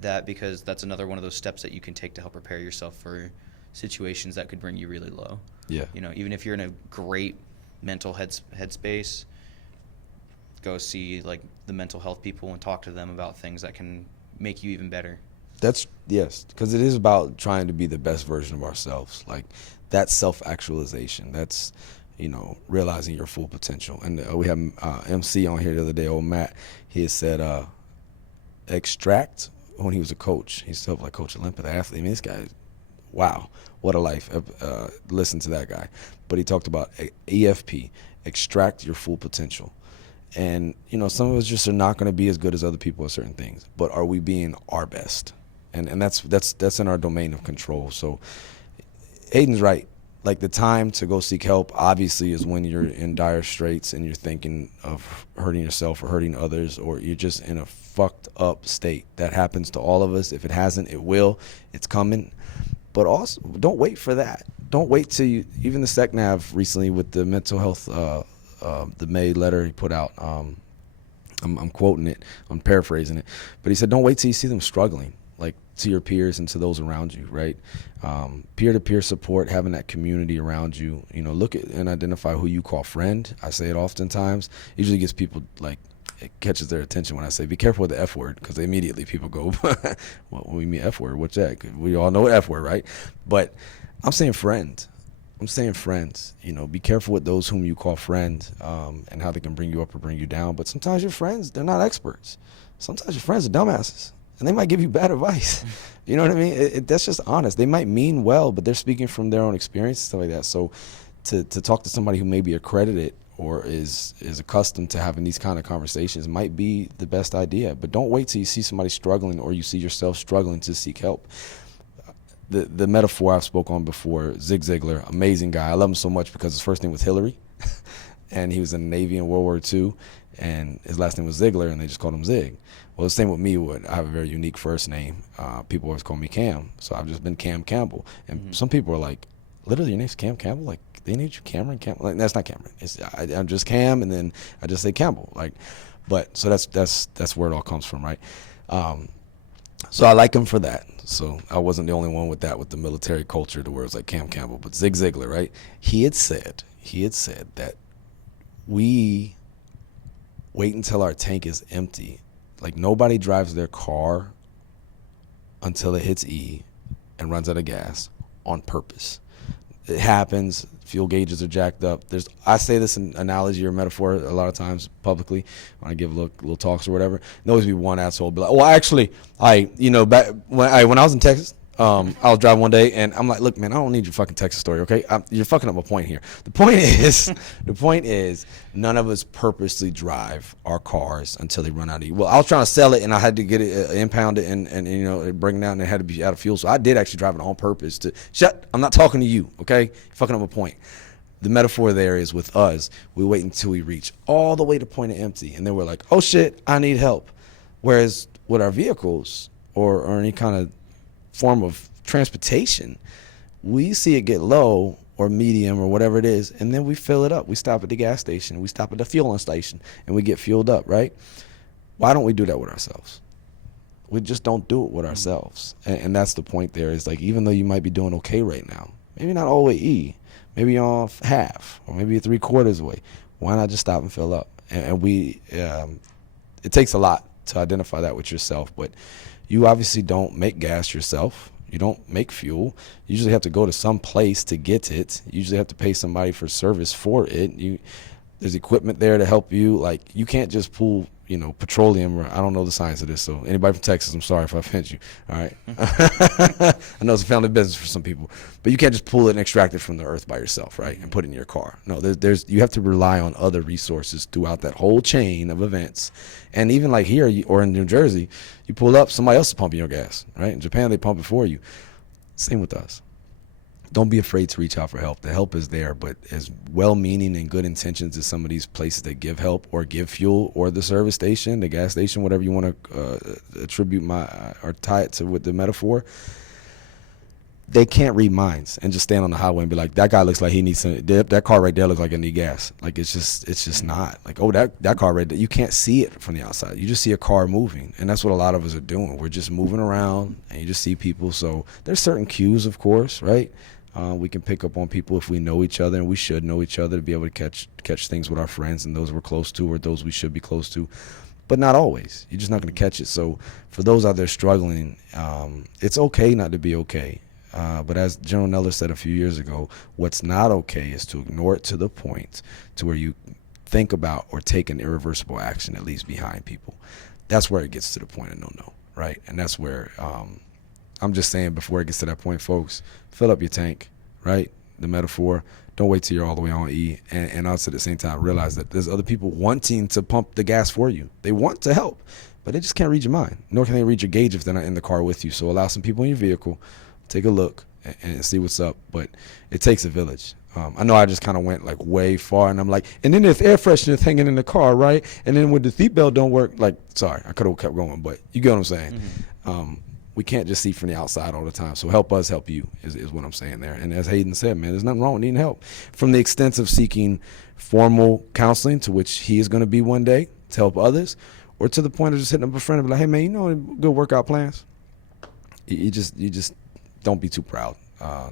that, because that's another one of those steps that you can take to help prepare yourself for situations that could bring you really low. Yeah. Even if you're in a great mental headspace, go see like the mental health people and talk to them about things that can make you even better. Yes, because it is about trying to be the best version of ourselves. Like that self-actualization. That's realizing your full potential. And we have MC on here the other day, old Matt. He had said extract, when he was a coach. He used to help like coach Olympia, the athlete. I mean, this guy, wow, what a life. Listen to that guy. But he talked about EFP, extract your full potential. And some of us just are not going to be as good as other people at certain things, but are we being our best? And that's in our domain of control. So Hayden's right. Like the time to go seek help obviously is when you're in dire straits and you're thinking of hurting yourself or hurting others, or you're just in a fucked up state. That happens to all of us. If it hasn't, it will. It's coming. But also, don't wait for that. Don't wait till you, even the SecNav recently with the mental health, the May letter he put out, I'm quoting it, I'm paraphrasing it, but he said, don't wait till you see them struggling, like to your peers and to those around you, right? Peer-to-peer support, having that community around you, look at and identify who you call friend. I say it oftentimes. Usually gets people, like, it catches their attention when I say, be careful with the F word, because immediately people go, well, when we mean F word, what's that? We all know F word, right? But I'm saying friend. I'm saying friends. Be careful with those whom you call friend, and how they can bring you up or bring you down. But sometimes your friends, they're not experts. Sometimes your friends are dumbasses, and they might give you bad advice. You know what I mean? That's just honest. They might mean well, but they're speaking from their own experience and stuff like that. So to talk to somebody who may be accredited or is accustomed to having these kind of conversations might be the best idea. But don't wait till you see somebody struggling or you see yourself struggling to seek help. The metaphor I've spoke on before, Zig Ziglar, amazing guy. I love him so much because his first name was Hillary, and he was in the Navy in World War II, and his last name was Ziegler, and they just called him Zig. Well, the same with me. I have a very unique first name. People always call me Cam, so I've just been Cam Campbell. And some people are like, literally, your name's Cam Campbell? Like, they named you Cameron Campbell? Like, that's not Cameron. I'm just Cam, and then I just say Campbell. Like, but so that's where it all comes from, right? So I like him for that. So I wasn't the only one with that, with the military culture, to where it's like Cam Campbell. But Zig Ziglar, right? He had said that we wait until our tank is empty. Like, nobody drives their car until it hits E and runs out of gas on purpose. It happens. Fuel gauges are jacked up. I say this in analogy or metaphor a lot of times publicly when I give little talks or whatever. There'll always be one asshole be like, well, actually, back when I was in Texas, I was driving one day, and I'm like, look, man, I don't need your fucking Texas story, okay? You're fucking up my point here. The point is, none of us purposely drive our cars until they run out of fuel. Well, I was trying to sell it, and I had to get it impounded and bring it down, and it had to be out of fuel. So I did actually drive it on purpose to I'm not talking to you, okay? You're fucking up my point. The metaphor there is with us, we wait until we reach all the way to point of empty, and then we're like, oh shit, I need help. Whereas with our vehicles or any kind of form of transportation, we see it get low or medium or whatever it is, and then we fill it up. We stop at the gas station, we stop at the fueling station, and we get fueled up, right? Why don't we do that with ourselves? We just don't do it with ourselves. And that's the point there, is like, even though you might be doing okay right now, maybe not all the way E, maybe you're off half, or maybe you're 3/4 away, why not just stop and fill up? And it takes a lot to identify that with yourself, but you obviously don't make gas yourself. You don't make fuel. You usually have to go to some place to get it. You usually have to pay somebody for service for it. There's equipment there to help you. Like, you can't just pull petroleum, or I don't know the science of this. So anybody from Texas, I'm sorry if I offend you. All right. I know it's a family business for some people, but you can't just pull it and extract it from the earth by yourself, right? And put it in your car. No, you have to rely on other resources throughout that whole chain of events. And even like here or in New Jersey, you pull up, somebody else is pumping your gas, right? In Japan, they pump it for you. Same with us. Don't be afraid to reach out for help. The help is there, but as well-meaning and good intentions as some of these places that give help or give fuel, or the service station, the gas station, whatever you want to attribute or tie it to with the metaphor, they can't read minds and just stand on the highway and be like, that guy looks like he needs some, that car right there looks like it needs gas. Like, it's just not. Like, oh, that car right there, you can't see it from the outside. You just see a car moving, and that's what a lot of us are doing. We're just moving around, and you just see people. So there's certain cues, of course, right? We can pick up on people if we know each other, and we should know each other to be able to catch things with our friends and those we're close to or those we should be close to. But not always. You're just not going to catch it. So for those out there struggling, it's okay not to be okay. But as General Neller said a few years ago, what's not okay is to ignore it to the point to where you think about or take an irreversible action that leaves behind people. That's where it gets to the point of no, right? And that's where I'm just saying, before it gets to that point, folks, fill up your tank, right? The metaphor. Don't wait till you're all the way on E. And also at the same time, realize that there's other people wanting to pump the gas for you. They want to help, but they just can't read your mind, nor can they read your gauge if they're not in the car with you. So allow some people in your vehicle, take a look and see what's up. But it takes a village. I know I just kind of went like way far, and I'm like, and then there's air freshener hanging in the car, right? And then when the seatbelt don't work, like, sorry, I could have kept going, but you get what I'm saying. We can't just see from the outside all the time. So help us help you is what I'm saying there. And as Hayden said, man, there's nothing wrong with needing help. From the extent of seeking formal counseling, to which he is going to be one day to help others, or to the point of just hitting up a friend and be like, hey, man, you know any good workout plans? You just don't be too proud.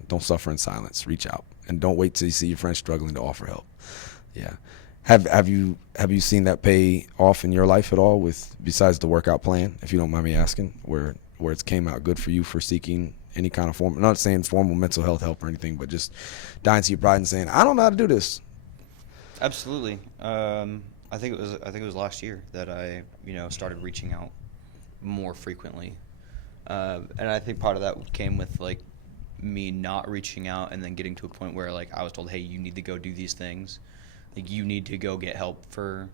Don't suffer in silence. Reach out. And don't wait till you see your friends struggling to offer help. Yeah. Have you seen that pay off in your life at all, with besides the workout plan, if you don't mind me asking, where it's came out good for you for seeking any kind of form? I'm not saying formal mental health help or anything, but just dying to your pride and saying, I don't know how to do this. Absolutely. I think it was last year that I started reaching out more frequently, and I think part of that came with like me not reaching out and then getting to a point where like I was told, hey, you need to go do these things, like you need to go get help for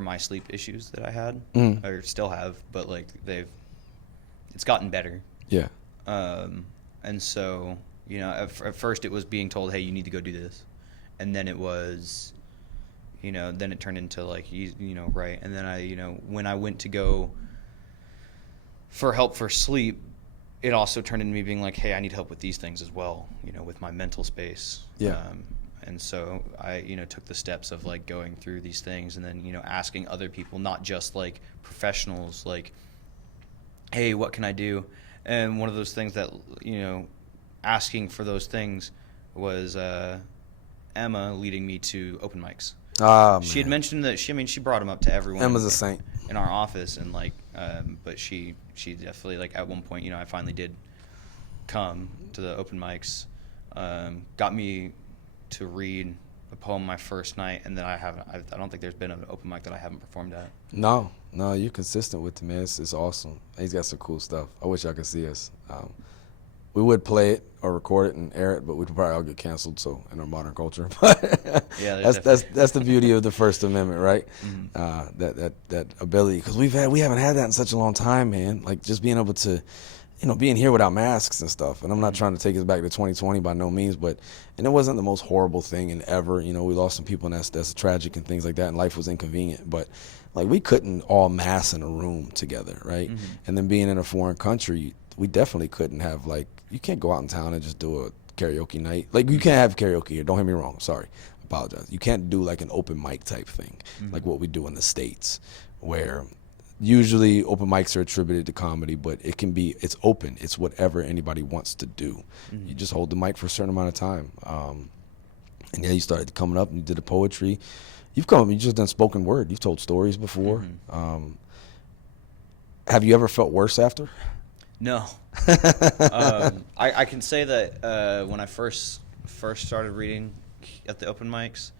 my sleep issues that I had or still have, but like it's gotten better. Yeah. And so, at first it was being told, hey, you need to go do this. And then it was, then it turned into like, right. And then when I went to go for help for sleep, it also turned into me being like, hey, I need help with these things as well, with my mental space. Yeah. And so I, took the steps of like going through these things and then, asking other people, not just like professionals, like, hey, what can I do? And one of those things that, asking for those things was Emma leading me to open mics. She had mentioned that she brought him up to everyone. Emma's a saint in our office, and like, but she definitely, like, at one point, I finally did come to the open mics, got me to read a poem my first night, and then I don't think there's been an open mic that I haven't performed at. No, you're consistent with it, man. It's awesome. He's got some cool stuff. I wish y'all could see us. We would play it or record it and air it, but we'd probably all get canceled. So in our modern culture, but yeah, that's the beauty of the First Amendment, right? Mm-hmm. That ability, because we haven't had that in such a long time, man. Like just being able to, being here without masks and stuff. And I'm not trying to take us back to 2020 by no means, but it wasn't the most horrible thing in ever. We lost some people, and that's tragic and things like that. And life was inconvenient, but like we couldn't all mass in a room together, right? Mm-hmm. And then being in a foreign country, we definitely couldn't have, like, you can't go out in town and just do a karaoke night. Like, you can't have karaoke here. Don't get me wrong. Sorry. I apologize. You can't do, like, an open mic type thing, like what we do in the States, where usually open mics are attributed to comedy, but it's open. It's whatever anybody wants to do. You just hold the mic for a certain amount of time. And yeah, you started coming up and you did the poetry. You just done spoken word. You've told stories before. Have you ever felt worse after? No. I can say that when I first started reading at the open mics,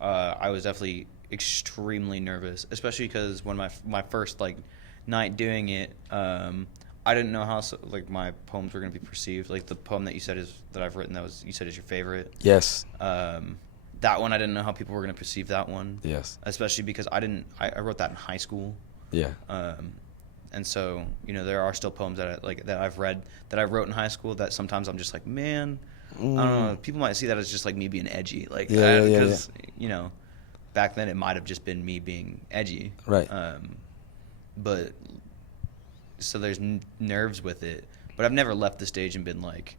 I was definitely extremely nervous, especially because when my first like night doing it, I didn't know how like my poems were gonna be perceived. Like the poem that you said that I've written, you said is your favorite. Yes. That one I didn't know how people were gonna perceive that one. Yes. Especially because I wrote that in high school. Yeah. And so, you know, there are still poems that I've read that I wrote in high school that sometimes I'm just like, man, I don't know. People might see that as just like me being edgy, like, because you know, back then it might have just been me being edgy, right? But so there's nerves with it, but I've never left the stage and been like,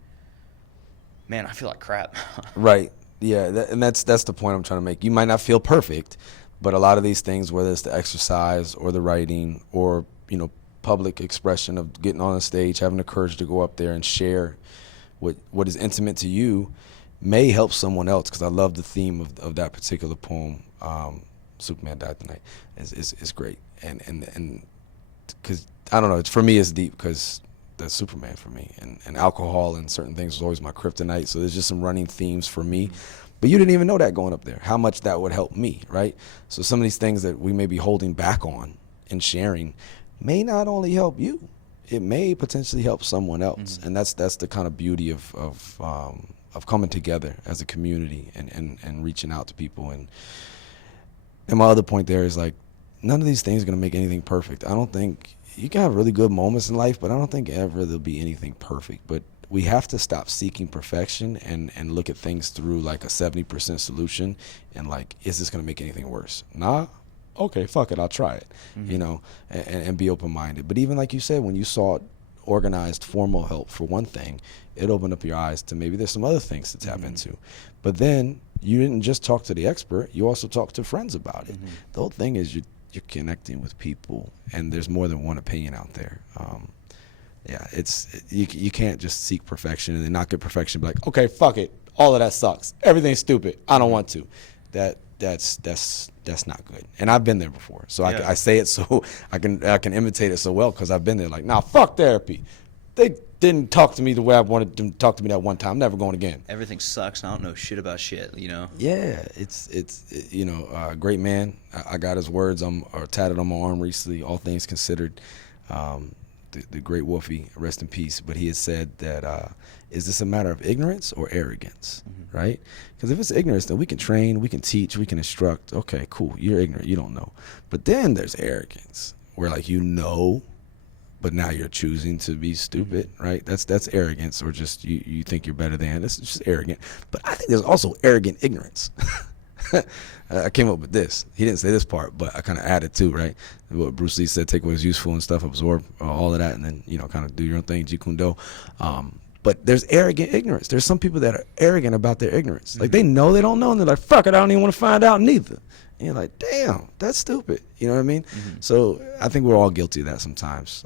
man, I feel like crap. Right. Yeah, and that's the point I'm trying to make. You might not feel perfect, but a lot of these things, whether it's the exercise or the writing or, you know, public expression of getting on a stage, having the courage to go up there and share what is intimate to you, may help someone else. Because I love the theme of that particular poem. Superman Died Tonight is great, and because I don't know, for me it's deep because that's Superman for me, and alcohol and certain things was always my kryptonite. So there's just some running themes for me. But you didn't even know that going up there, how much that would help me, right? So some of these things that we may be holding back on and sharing may not only help you, it may potentially help someone else. And that's the kind of beauty of coming together as a community and reaching out to people. And my other point there is, like, none of these things are going to make anything perfect. I don't think you can have really good moments in life, but I don't think ever there'll be anything perfect. But we have to stop seeking perfection and look at things through like a 70% solution and like, is this going to make anything worse? Nah. Okay, fuck it, I'll try it, you know, and be open-minded. But even like you said, when you sought organized formal help for one thing, it opened up your eyes to maybe there's some other things to tap into. But then you didn't just talk to the expert, you also talked to friends about it. The whole thing is you're connecting with people, and there's more than one opinion out there. You can't just seek perfection and then not get perfection, be like, okay, fuck it, all of that sucks, everything's stupid, I don't want to. That's not good. And I've been there before, so I say it so I can imitate it so well, because I've been there. Like, nah, fuck therapy. They didn't talk to me the way I wanted them to talk to me that one time. I'm never going again. Everything sucks, and I don't know shit about shit, you know? Yeah, it's you know, great man. I got his words tatted on my arm recently, all things considered. The great Wolfie, rest in peace. But he had said that, is this a matter of ignorance or arrogance, right? Because if it's ignorance, then we can train, we can teach, we can instruct. Okay, cool, you're ignorant, you don't know. But then there's arrogance, where like you know, but now you're choosing to be stupid, right? That's arrogance, or just you think you're better than. It's just arrogant. But I think there's also arrogant ignorance. I came up with this. He didn't say this part, but I kind of added too, right? What Bruce Lee said, take what is useful and stuff, absorb all of that, and then, you know, kind of do your own thing, Jeet Kune Do. But there's arrogant ignorance. There's some people that are arrogant about their ignorance. Like, they know they don't know, and they're like, fuck it, I don't even want to find out neither. And you're like, damn, that's stupid. You know what I mean? So I think we're all guilty of that sometimes.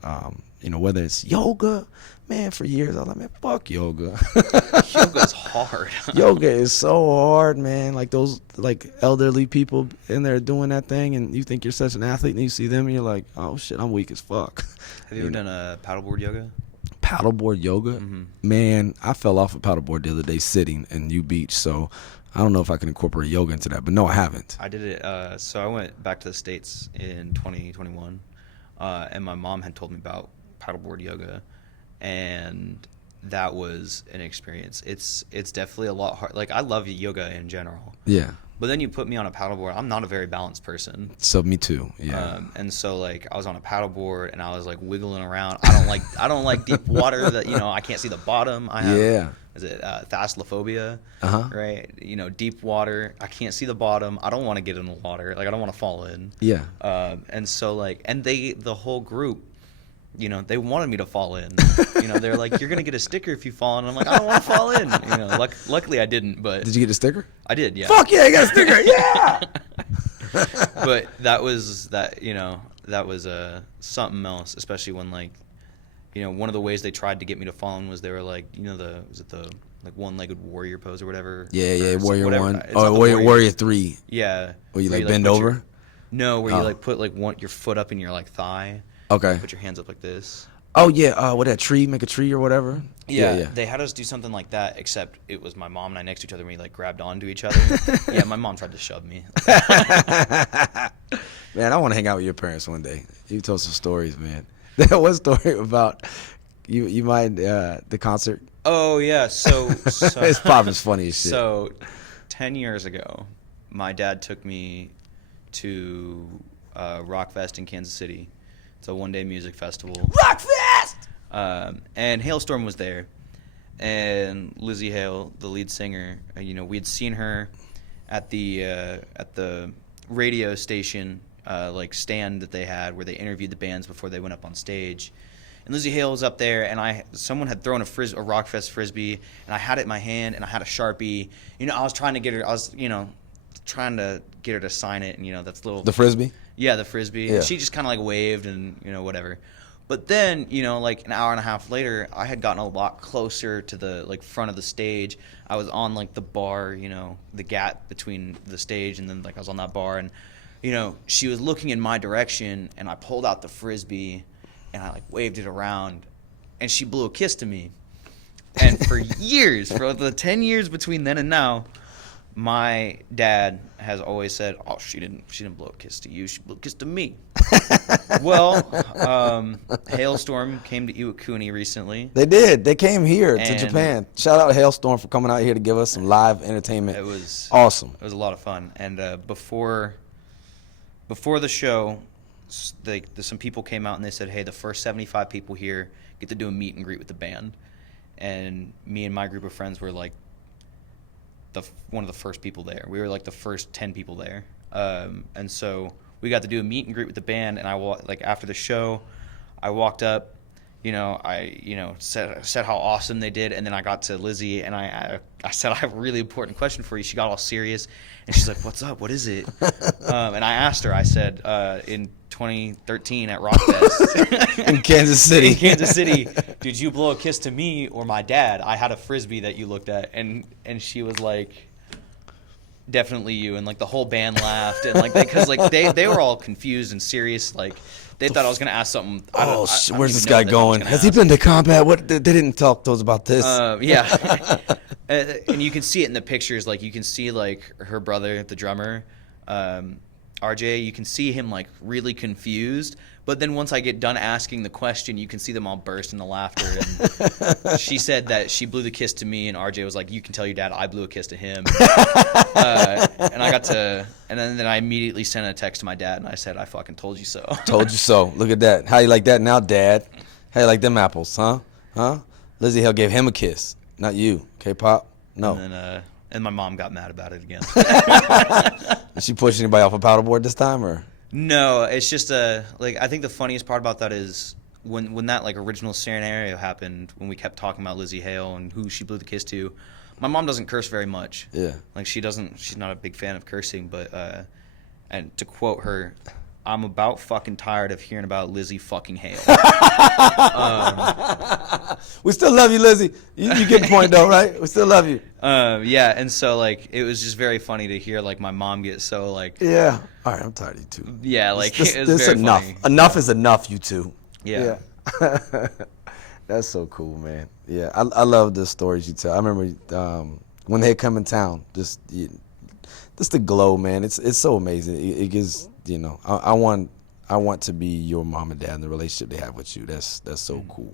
You know, whether it's yoga, man, for years I was like, man, fuck yoga. Yoga's hard. Yoga is so hard, man. Like those elderly people in there doing that thing, and you think you're such an athlete, and you see them, and you're like, oh shit, I'm weak as fuck. Have you ever done a paddleboard yoga? Paddleboard yoga? Man, I fell off a paddleboard the other day sitting in U Beach, so I don't know if I can incorporate yoga into that, but no, I haven't. I did it. So I went back to the States in 2021, and my mom had told me about paddleboard yoga, and that was an experience. It's definitely a lot hard. Like, I love yoga in general. Yeah. But then you put me on a paddleboard. I'm not a very balanced person. So me too. Yeah. And so like I was on a paddleboard and I was like wiggling around. I don't like deep water that, you know, I can't see the bottom. I have is it thalassophobia? Right. You know, deep water. I can't see the bottom. I don't want to get in the water. Like, I don't want to fall in. Yeah. And so like, and the whole group, you know, they wanted me to fall in. You know, they're like, you're going to get a sticker if you fall in. I'm like, I don't want to fall in. You know, luckily I didn't, but. Did you get a sticker? I did, yeah. Fuck yeah, you got a sticker, yeah! But that was something else, especially when, like, you know, one of the ways they tried to get me to fall in was they were like, you know, the like one-legged warrior pose or whatever? Yeah, warrior one. Oh, warrior three. Yeah. Where you like bend over? No, where you like put like your foot up in your like thigh. Okay. Put your hands up like this. Oh yeah, what that tree? Make a tree or whatever. Yeah, they had us do something like that, except it was my mom and I next to each other, and we like grabbed onto each other. Yeah, my mom tried to shove me. Man, I want to hang out with your parents one day. You told some stories, man. That one story about you mind the concert? Oh yeah, so His pop is funny as shit. So 10 years ago, my dad took me to Rockfest in Kansas City. It's a one-day music festival. Rockfest! And Hailstorm was there. And Lizzie Hale, the lead singer, we had seen her at the radio station stand that they had where they interviewed the bands before they went up on stage. And Lizzie Hale was up there, and someone had thrown a Rockfest frisbee, and I had it in my hand, and I had a Sharpie. I was trying to get her. I was, trying to get her to sign it, and that's little. The frisbee. Yeah, the frisbee. Yeah. And she just kind of waved, and whatever. But then, an hour and a half later, I had gotten a lot closer to the front of the stage. I was on the bar, the gap between the stage, and then I was on that bar, and she was looking in my direction, and I pulled out the frisbee. And I waved it around, and she blew a kiss to me. And for years, for the 10 years between then and now, my dad has always said, "Oh, she didn't blow a kiss to you. She blew a kiss to me." Well, Hailstorm came to Iwakuni recently. They did. They came here to And Japan. Shout out to Hailstorm for coming out here to give us some live entertainment. It was awesome. It was a lot of fun. And before the show, some people came out and they said, "Hey, the first 75 people here get to do a meet and greet with the band." And me and my group of friends were one of the first people there. We were the first 10 people there. And so we got to do a meet and greet with the band. And after the show, I walked up, I said how awesome they did. And then I got to Lizzie and I said, "I have a really important question for you." She got all serious and she's like, "What's up? What is it?" And I asked her, I said, in 2013 at Rockfest in Kansas City, "Did you blow a kiss to me or my dad? I had a frisbee that you looked at." And she was like, "Definitely you." And the whole band laughed and because they were all confused and serious. They thought I was gonna ask something. Where's this guy going? Has he been to combat? What? They didn't talk to us about this. Yeah. And you can see it in the pictures. You can see her brother, the drummer, RJ. You can see him really confused. But then once I get done asking the question, you can see them all burst into laughter. And she said that she blew the kiss to me, and RJ was like, "You can tell your dad I blew a kiss to him." And I got to, and then I immediately sent a text to my dad, and I said, "I fucking told you so." Told you so. Look at that. How you like that now, Dad? How you like them apples, huh? Huh? Lizzie Hill gave him a kiss, not you. Okay, Pop? No. And my mom got mad about it again. Did she push anybody off a paddleboard this time, or? No, it's just I think the funniest part about that is when that original scenario happened, when we kept talking about Lizzie Hale and who she blew the kiss to. My mom doesn't curse very much. Yeah. She's not a big fan of cursing, but and to quote her, "I'm about fucking tired of hearing about Lizzie fucking Hale." We still love you, Lizzie. You get the point though, right? We still love you. Yeah, and so it was just very funny to hear my mom get so Yeah. All right, I'm tired of you two. Yeah, it was this very enough. funny. Enough is enough, you two. Yeah. That's so cool, man. Yeah, I love the stories you tell. I remember when they come in town, just the glow, man. It's so amazing. It gives I want to be your mom and dad and the relationship they have with you. That's so cool.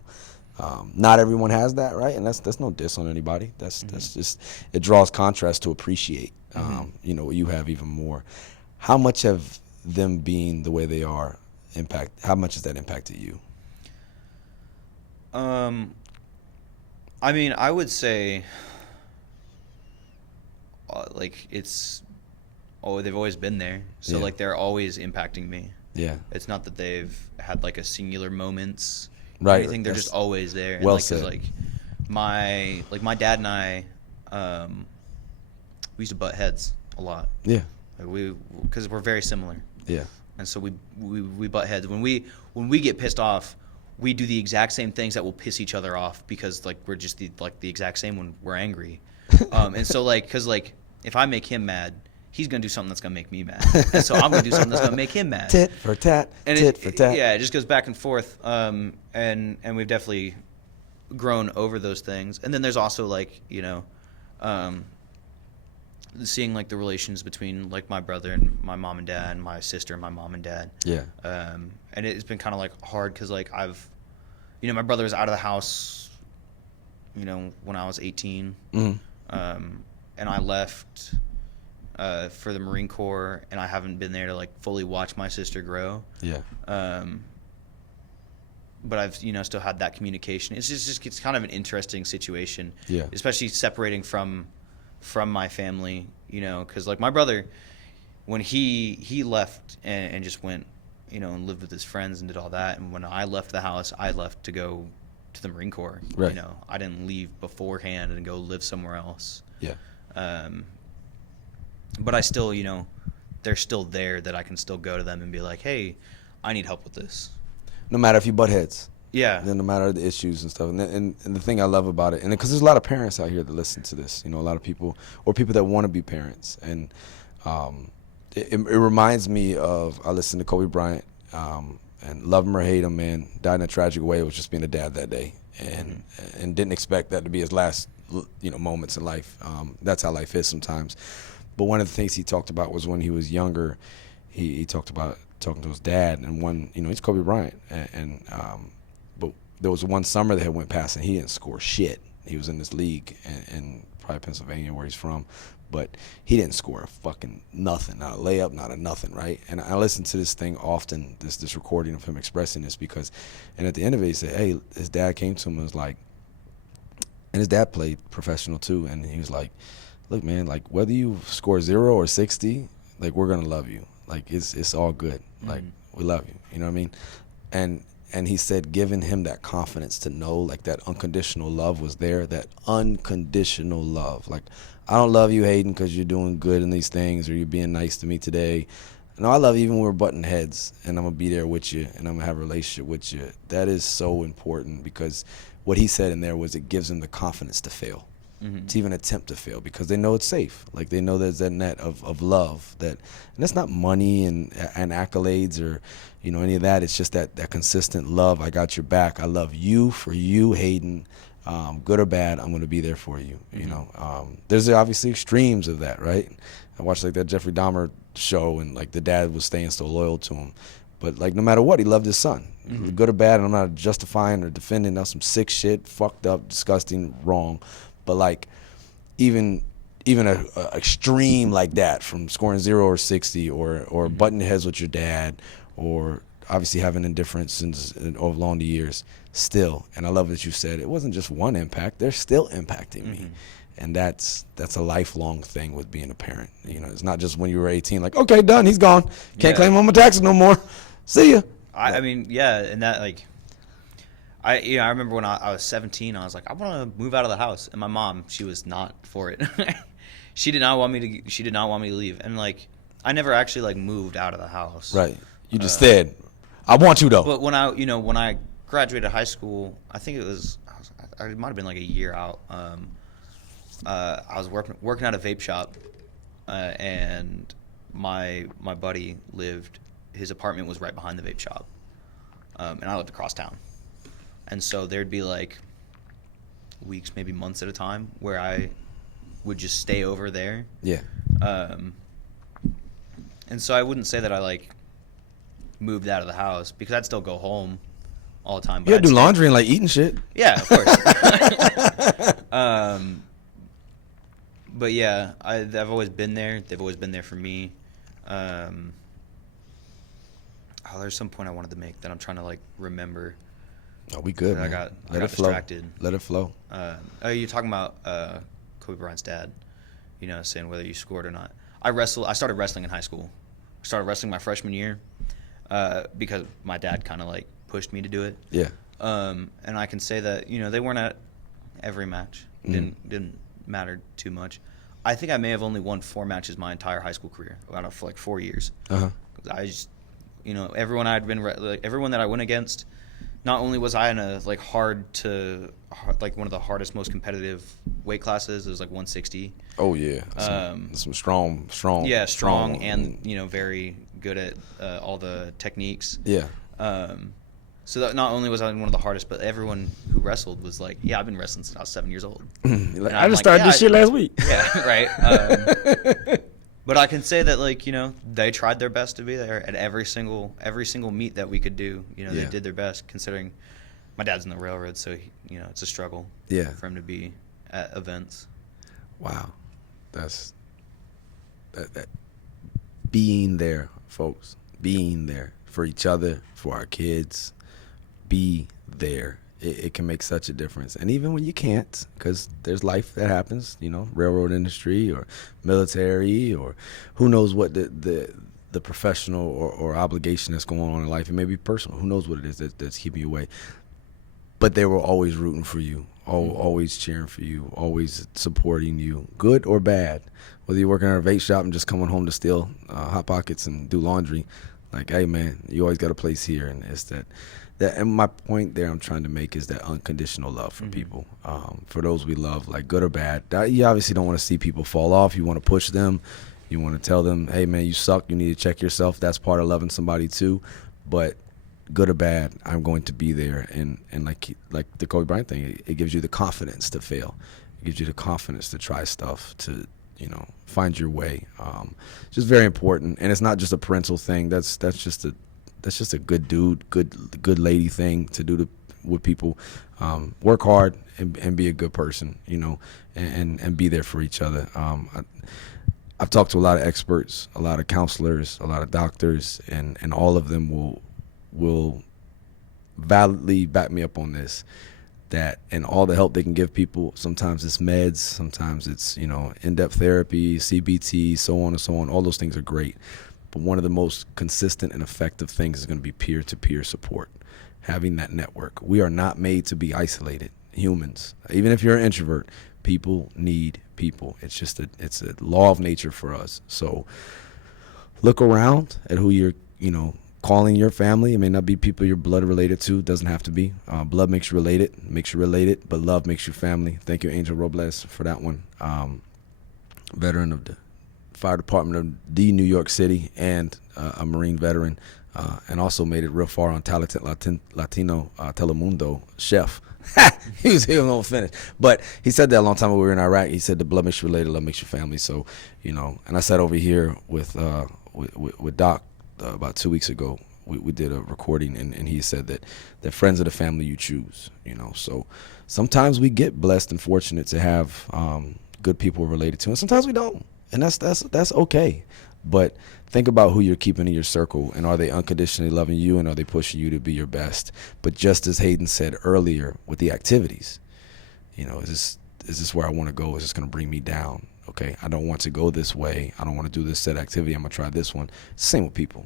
Not everyone has that, right? And that's no diss on anybody. That's just, it draws contrast to appreciate what you have even more. How much have them being the way they are how much has that impacted you? I mean, I would say they've always been there. So Yeah. they're always impacting me. Yeah. It's not that they've had a singular moments. Or Right. anything. They're just always there. And Well 'cause, said. my dad and I, we used to butt heads a lot. Yeah. Because we're very similar. Yeah. And so we butt heads. When we get pissed off, we do the exact same things that will piss each other off because we're just the exact same when we're angry. And so because if I make him mad, he's gonna do something that's gonna make me mad, and so I'm gonna do something that's gonna make him mad. Tit for tat, And tit for tat. yeah, it just goes back and forth. And we've definitely grown over those things. And then there's also like, you know, seeing like the relations between like my brother and my mom and dad, and my sister and my mom and dad. Yeah. And it's been kind of like hard because like you know, my brother was out of the house, you know, when I was 18. Mm-hmm. And I left for the Marine Corps, and I haven't been there to like fully watch my sister grow. Yeah. But I've, you know, still had that communication. It's kind of an interesting situation. Yeah. Especially separating from my family, you know, because like my brother, when he left and just went, you know, and lived with his friends and did all that, and when I left the house, I left to go to the Marine Corps. Right. You know, I didn't leave beforehand and go live somewhere else. Yeah. But I still, you know, they're still there that I can still go to them and be like, hey, I need help with this. No matter if you butt heads. Yeah. Then no matter the issues and stuff. And the thing I love about it, and because there's a lot of parents out here that listen to this, you know, a lot of people, or people that want to be parents. And it reminds me of, I listened to Kobe Bryant, and love him or hate him, man, died in a tragic way. It was just being a dad that day. And didn't expect that to be his last, you know, moments in life. That's how life is sometimes. But one of the things he talked about was when he was younger, he talked about talking to his dad, and one, you know, he's Kobe Bryant, but there was one summer that had went past and he didn't score shit. He was in this league in probably Pennsylvania where he's from, but he didn't score a fucking nothing, not a layup, not a nothing, right? And I listen to this thing often, this recording of him expressing this, because, and at the end of it, he said, hey, his dad came to him and was like, and his dad played professional too, and he was like, look, man, like whether you score 0 or 60, like we're gonna love you. Like it's all good. Like we love you. You know what I mean? And he said, giving him that confidence to know, like that unconditional love was there. That unconditional love. Like, I don't love you, Hayden, because you're doing good in these things or you're being nice to me today. No, I love you even when we're butting heads, and I'm gonna be there with you, and I'm gonna have a relationship with you. That is so important, because what he said in there was it gives them the confidence to fail. To even attempt to fail, because they know it's safe. Like they know there's that net of love, that, and that's not money and accolades or, you know, any of that. It's just that consistent love. I got your back. I love you for you, Hayden. Good or bad, I'm going to be there for you. You know, there's obviously extremes of that, right? I watched like that Jeffrey Dahmer show, and like the dad was staying so loyal to him. But like no matter what, he loved his son. Good or bad, and I'm not justifying or defending. That's some sick shit, fucked up, disgusting, wrong. But like even a extreme like that, from scoring 0 or 60 or butting heads with your dad, or obviously having indifference over long the years, still. And I love that you said it wasn't just one impact, they're still impacting me. And that's a lifelong thing with being a parent. You know, it's not just when you were 18, like, okay, done, he's gone. Can't claim on my taxes no more. See ya. I mean, yeah, and that, like, I remember when I was 17, I was like, I want to move out of the house, and my mom, she was not for it. She did not want me to leave, and like I never actually like moved out of the house. Right. You just said, I want you though. But when I graduated high school, I think it might have been like a year out. I was working at a vape shop, and my buddy his apartment was right behind the vape shop, and I lived across town. And so there'd be like weeks, maybe months at a time, where I would just stay over there. Yeah. And so I wouldn't say that I like moved out of the house, because I'd still go home all the time. But You gotta do laundry and like eating shit. Yeah, of course. But yeah, I've always been there. They've always been there for me. There's some point I wanted to make that I'm trying to like remember. Oh, we good, man. I got distracted. flow. Let it flow. You're talking about Kobe Bryant's dad, you know, saying whether you scored or not. I started wrestling in high school. I started wrestling my freshman year because my dad kind of like pushed me to do it. Yeah. And I can say that, you know, they weren't at every match. Didn't matter too much. I think I may have only won 4 matches my entire high school career, for like 4 years. I just, you know, everyone that I went against, not only was I in a like like one of the hardest, most competitive weight classes, it was like 160. Oh yeah, some strong. Yeah, strong and very good at all the techniques. Yeah. So that not only was I one of the hardest, but everyone who wrestled was like, "Yeah, I've been wrestling since I was 7 years old." Like, I just started this shit last week. Yeah, right. But I can say that they tried their best to be there at every single meet that we could do. They did their best, considering my dad's in the railroad, so it's a struggle. Yeah. For him to be at events. Wow, that's that being there, folks. Being there for each other, for our kids. Be there. It can make such a difference. And even when you can't, because there's life that happens, railroad industry or military or who knows what the professional or obligation that's going on in life. It may be personal. Who knows what it is that's keeping you away. But they were always rooting for you, always cheering for you, always supporting you, good or bad. Whether you're working at a vape shop and just coming home to steal Hot Pockets and do laundry, like, hey, man, you always got a place here. And it's that and my point there I'm trying to make is that unconditional love for people, for those we love, like good or bad. You obviously don't want to see people fall off. You want to push them. You want to tell them, hey, man, you suck. You need to check yourself. That's part of loving somebody too. But good or bad, I'm going to be there. And like the Kobe Bryant thing, it gives you the confidence to fail. It gives you the confidence to try stuff, to find your way. Just very important. And it's not just a parental thing. That's just a good dude, good lady thing to do with people. Work hard and be a good person, and be there for each other. I've talked to a lot of experts, a lot of counselors, a lot of doctors, and all of them will validly back me up on this, that and all the help they can give people, sometimes it's meds, sometimes it's in-depth therapy, CBT, so on and so on. All those things are great. But one of the most consistent and effective things is going to be peer-to-peer support, having that network. We are not made to be isolated. Humans, even if you're an introvert, people need people. It's a law of nature for us. So look around at who you're, calling your family. It may not be people you're blood related to. It doesn't have to be. Blood makes you related, but love makes you family. Thank you, Angel Robles, for that one. Veteran of the Fire Department of the New York City and a Marine veteran, and also made it real far on Talented Latino Telemundo chef. he was on finish, but he said that a long time when we were in Iraq. He said the blood makes you related, love makes you family. So and I sat over here with Doc about 2 weeks ago. We did a recording, and he said that friends are the family you choose. So sometimes we get blessed and fortunate to have good people we're related to, and sometimes we don't. And that's okay. But think about who you're keeping in your circle, and are they unconditionally loving you, and are they pushing you to be your best? But just as Hayden said earlier with the activities, is this where I want to go? Is this going to bring me down? Okay, I don't want to go this way. I don't want to do this set activity. I'm going to try this one. Same with people.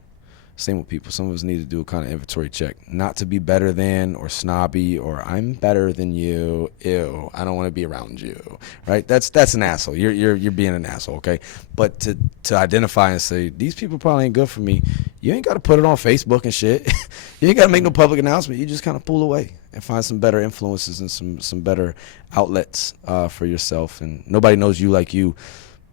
Some of us need to do a kind of inventory check, not to be better than or snobby or I'm better than you. Ew, I don't want to be around you. Right? That's an asshole. You're being an asshole. Okay, but to identify and say these people probably ain't good for me. You ain't got to put it on Facebook and shit. You ain't got to make no public announcement. You just kind of pull away and find some better influences and some better outlets for yourself. And nobody knows you like you,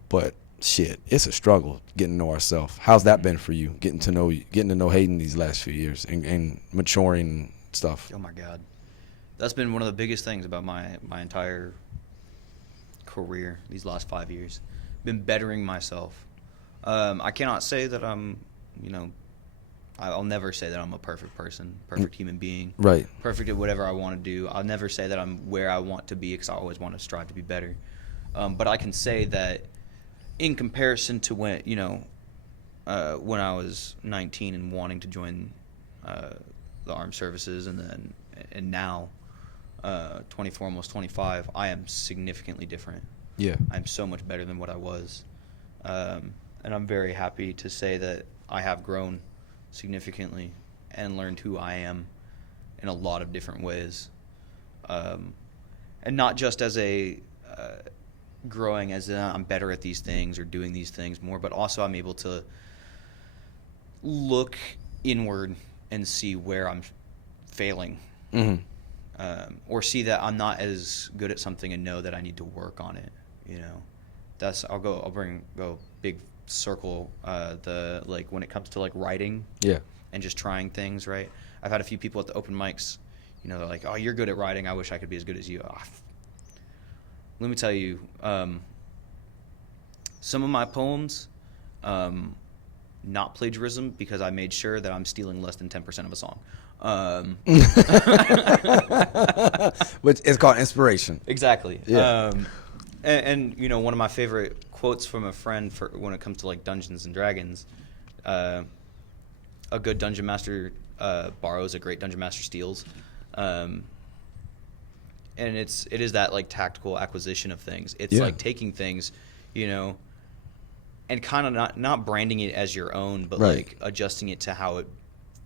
but shit, it's a struggle getting to know ourselves. How's that been for you? Getting to know Hayden these last few years and maturing and stuff. Oh my God, that's been one of the biggest things about my entire career these last 5 years. Been bettering myself. I cannot say that I'm, I'll never say that I'm a perfect person, perfect human being, right? Perfect at whatever I want to do. I'll never say that I'm where I want to be because I always want to strive to be better. But I can say that in comparison to when I was 19 and wanting to join the armed services, and now 24, almost 25, I am significantly different. Yeah, I'm so much better than what I was, and I'm very happy to say that I have grown significantly and learned who I am in a lot of different ways, and not just as a growing as I'm better at these things or doing these things more, but also I'm able to look inward and see where I'm failing Mm-hmm. Or see that I'm not as good at something and know that I need to work on it. You know, I'll go big circle. The like when it comes to like writing, Yeah. and just trying things. Right. I've had a few people at the open mics. You know, they're like, "Oh, you're good at writing. I wish I could be as good as you." Let me tell you, some of my poems, not plagiarism, because I made sure that I'm stealing less than 10% of a song. Which is called inspiration. Exactly. Yeah. And you know, one of my favorite quotes from a friend for when it comes to like Dungeons and Dragons, a good dungeon master borrows, a great dungeon master steals. And it is that like tactical acquisition of things. It's Yeah. like taking things, you know, and kind of not branding it as your own, but Right. like adjusting it to how it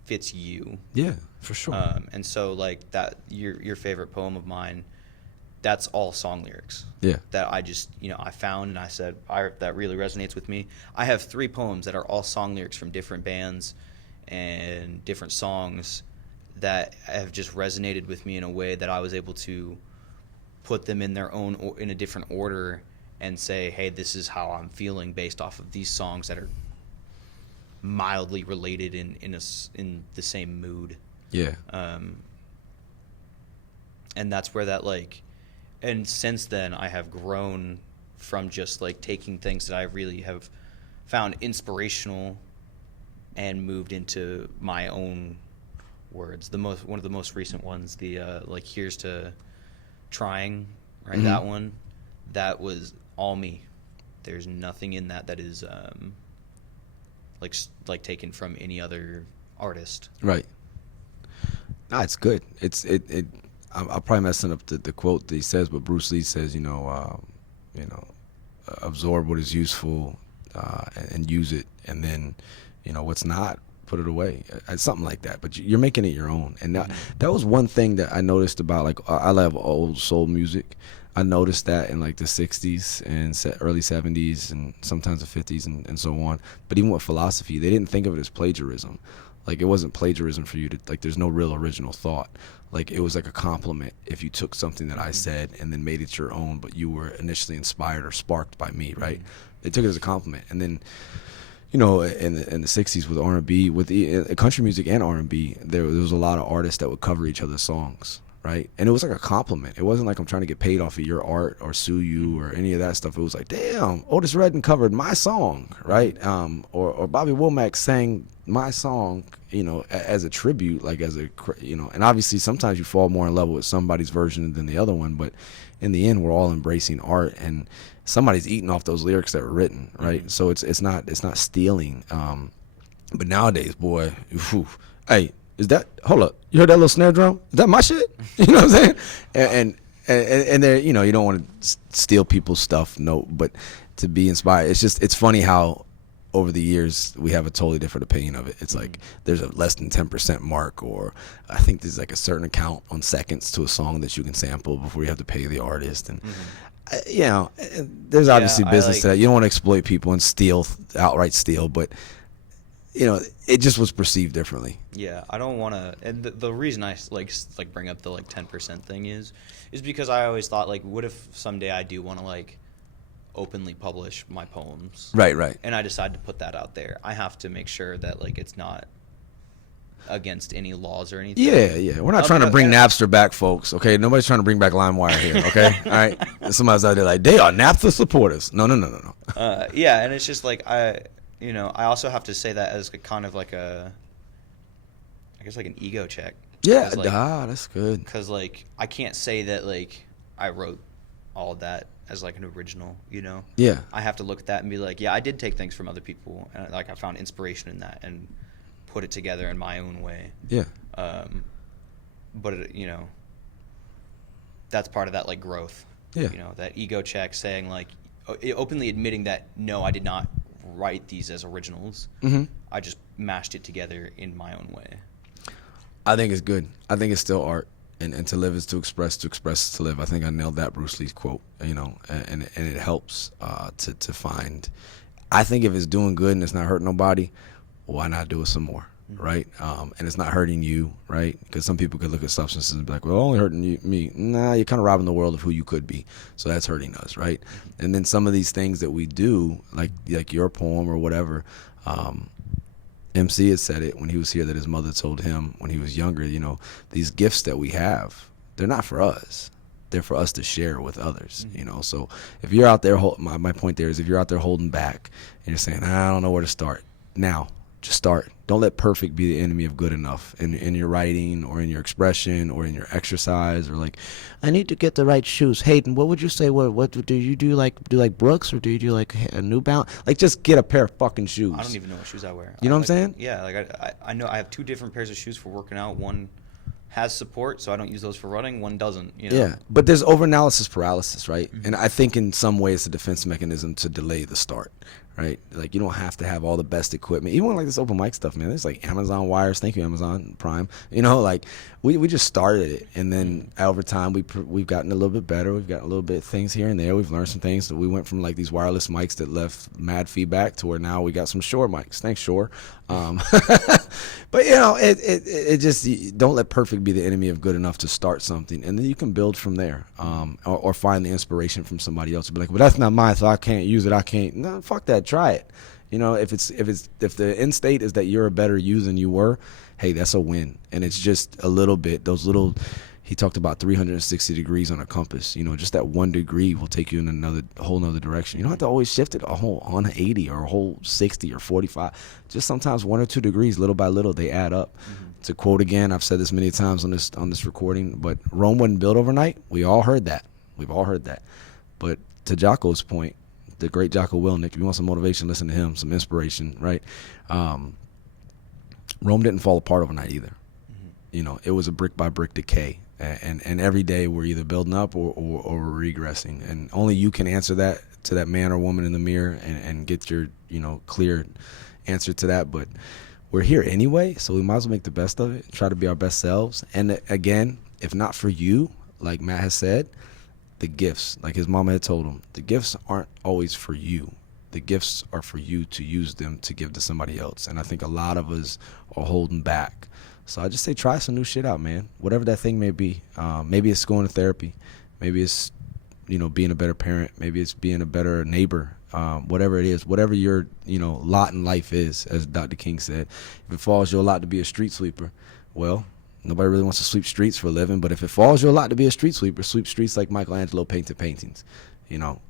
fits you. Yeah, for sure. And so like that, your favorite poem of mine, that's all song lyrics. Yeah. That I just, you know, I found and I said, that really resonates with me. I have 3 poems that are all song lyrics from different bands and different songs that have just resonated with me in a way that I was able to put them in their own, in a different order and say, hey, this is how I'm feeling based off of these songs that are mildly related in the same mood. Yeah. And that's where that like, and since then I have grown from just like taking things that I really have found inspirational and moved into my own words. One of the most recent ones, the like here's to trying, right? Mm-hmm. That one, that was all me. There's nothing in that is like taken from any other artist. Right. No, it's good. I'm probably messing up the quote that he says, but Bruce Lee says, absorb what is useful and use it, and then, what's not, put it away. Something like that. But you're making it your own. And that was one thing that I noticed about, like, I love old soul music. I noticed that in like the 60s and early 70s and sometimes the 50s and so on. But even with philosophy, they didn't think of it as plagiarism. Like, it wasn't plagiarism for you to, like, there's no real original thought. Like, it was like a compliment if you took something that I said and then made it your own, but you were initially inspired or sparked by me, right? They took it as a compliment. And then, in the 60s with R&B, with country music and R&B, there was a lot of artists that would cover each other's songs, right? And it was like a compliment. It wasn't like I'm trying to get paid off of your art or sue you or any of that stuff. It was like, damn, Otis Redding covered my song, right? Or Bobby Womack sang my song, as a tribute, like as a, and obviously sometimes you fall more in love with somebody's version than the other one, but in the end, we're all embracing art, and somebody's eating off those lyrics that were written, right? Mm-hmm. So it's not stealing. But nowadays, boy, hey, hold up, you heard that little snare drum? Is that my shit? You know what I'm saying? And there, you don't want to steal people's stuff, no, but to be inspired, it's funny how over the years we have a totally different opinion of it. It's like there's a less than 10% mark, or I think there's like a certain account on seconds to a song that you can sample before you have to pay the artist. And there's obviously business to that. You don't want to exploit people and outright steal, but it just was perceived differently. Yeah, I don't want to. And the reason I like bring up the like 10% thing is because I always thought, like, what if someday I do want to like openly publish my poems? Right. And I decide to put that out there. I have to make sure that like it's not against any laws or anything. Yeah. We're not trying to bring Napster back, folks. Okay, nobody's trying to bring back LimeWire here. Okay, all right. Somebody's out there like, they are Napster supporters. No. Yeah, and it's just like I also have to say that as kind of like I guess like an ego check. Yeah, that's good. Because like I can't say that like I wrote all of that as like an original, Yeah. I have to look at that and be like, yeah, I did take things from other people, and like I found inspiration in that and put it together in my own way. Yeah. But that's part of that like growth. Yeah. That ego check, saying like openly admitting that no, I did not write these as originals. Mm-hmm. I just mashed it together in my own way. I think it's good. I think it's still art. And to live is to express is to live. I think I nailed that Bruce Lee quote, and it helps to find. I think if it's doing good and it's not hurting nobody, why not do it some more? right? And it's not hurting you, right? Because some people could look at substances and be like, well, only hurting me. Nah, you're kind of robbing the world of who you could be. So that's hurting us, right? And then some of these things that we do, like your poem or whatever, MC had said it when he was here that his mother told him when he was younger, these gifts that we have, they're not for us. They're for us to share with others, So if you're out there, my point there is if you're out there holding back and you're saying, I don't know where to start, now just start. Don't let perfect be the enemy of good enough in your writing or in your expression or in your exercise or like, I need to get the right shoes. Hayden, what would you say? What do you do? Like Brooks or do you do like a New Balance? Like just get a pair of fucking shoes. I don't even know what shoes I wear. You know what I'm saying? Yeah, like I know I have 2 different pairs of shoes for working out. One has support, so I don't use those for running. One doesn't. Yeah, but there's over-analysis paralysis, right? And I think in some ways it's a defense mechanism to delay the start, right? Like you don't have to have all the best equipment. Even like this open mic stuff, man. There's like Amazon wires. Thank you, Amazon Prime. Like we just started it, and then over time we've gotten a little bit better. We've gotten a little bit of things here and there. We've learned some things. So we went from like these wireless mics that left mad feedback to where now we got some Shure mics. Thanks, Shure. But it just don't let perfect be the enemy of good enough to start something, and then you can build from there, or find the inspiration from somebody else to be like, well, that's not mine, so I can't use it. I can't. No, fuck that. Try it. If the end state is that you're a better you than you were, hey, that's a win, and it's just a little bit. Those little. He talked about 360 degrees on a compass. Just that 1 degree will take you in a whole nother direction. You don't have to always shift it a whole 180 or a whole 60 or 45. Just sometimes 1 or 2 degrees, little by little, they add up. To quote again, I've said this many times on this recording, but Rome wasn't built overnight. We all heard that. We've all heard that. But to Jocko's point, the great Jocko Willnick, if you want some motivation, listen to him, some inspiration, right? Rome didn't fall apart overnight either. It was a brick by brick decay. And every day we're either building up or we're regressing, and only you can answer that to that man or woman in the mirror and get your clear answer to that. But we're here anyway, so we might as well make the best of it, try to be our best selves. And again, if not for you, like Matt has said, the gifts, like his mama had told him, the gifts aren't always for you. The gifts are for you to use them to give to somebody else. And I think a lot of us are holding back. So I just say try some new shit out, man. Whatever that thing may be. Maybe it's going to therapy. Maybe it's, being a better parent. Maybe it's being a better neighbor. Whatever it is, whatever your, lot in life is, as Dr. King said. If it falls your lot to be a street sweeper, well, nobody really wants to sweep streets for a living. But if it falls your lot to be a street sweeper, sweep streets like Michelangelo painted paintings.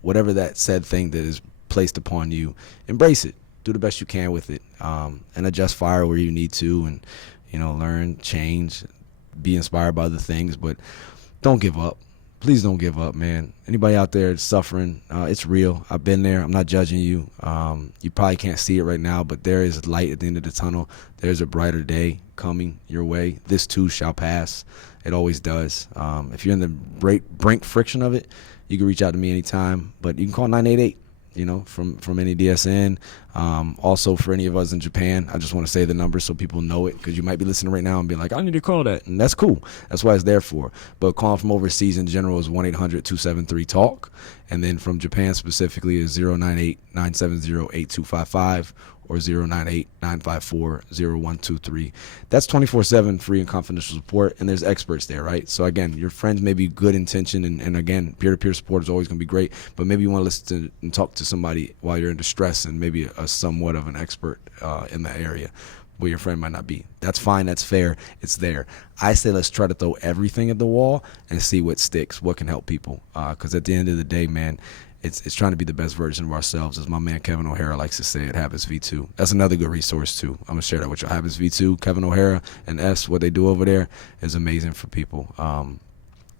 Whatever that said thing that is placed upon you, embrace it. Do the best you can with it, and adjust fire where you need to, and learn, change, be inspired by the things, but don't give up. Please don't give up, man. Anybody out there suffering, it's real. I've been there. I'm not judging you. You probably can't see it right now, but there is light at the end of the tunnel. There's a brighter day coming your way. This too shall pass. It always does. If you're in the brink friction of it, you can reach out to me anytime, but you can call 988. From any DSN. Also, for any of us in Japan, I just want to say the number so people know it, because you might be listening right now and be like, I need to call that. And that's cool. That's what it's there for. But calling from overseas in general is 1-800-273-TALK. And then from Japan specifically is 098-970-8255 or 098-954-0123. That's 24/7 free and confidential support, and there's experts there, right? So again, your friends may be good intention, and again, peer-to-peer support is always going to be great, but maybe you want to listen to and talk to somebody while you're in distress, and maybe a somewhat of an expert in that area where your friend might not be. That's fine. That's fair. It's there. I say let's try to throw everything at the wall and see what sticks, what can help people, because at the end of the day, man, it's trying to be the best version of ourselves. As my man Kevin O'Hara likes to say, at Habits V2. That's another good resource, too. I'm going to share that with you. Habits V2, Kevin O'Hara and S, what they do over there is amazing for people.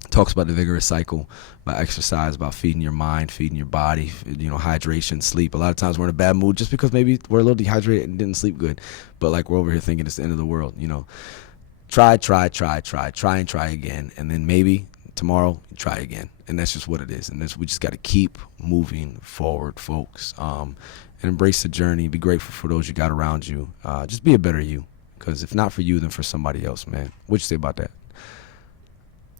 Talks about the vigorous cycle, about exercise, about feeding your mind, feeding your body, hydration, sleep. A lot of times we're in a bad mood just because maybe we're a little dehydrated and didn't sleep good. But like we're over here thinking it's the end of the world, Try and try again. And then maybe tomorrow, try again. And that's just what it is. And we just got to keep moving forward, folks. And embrace the journey. Be grateful for those you got around you. Just be a better you. Because if not for you, then for somebody else, man. What'd you say about that?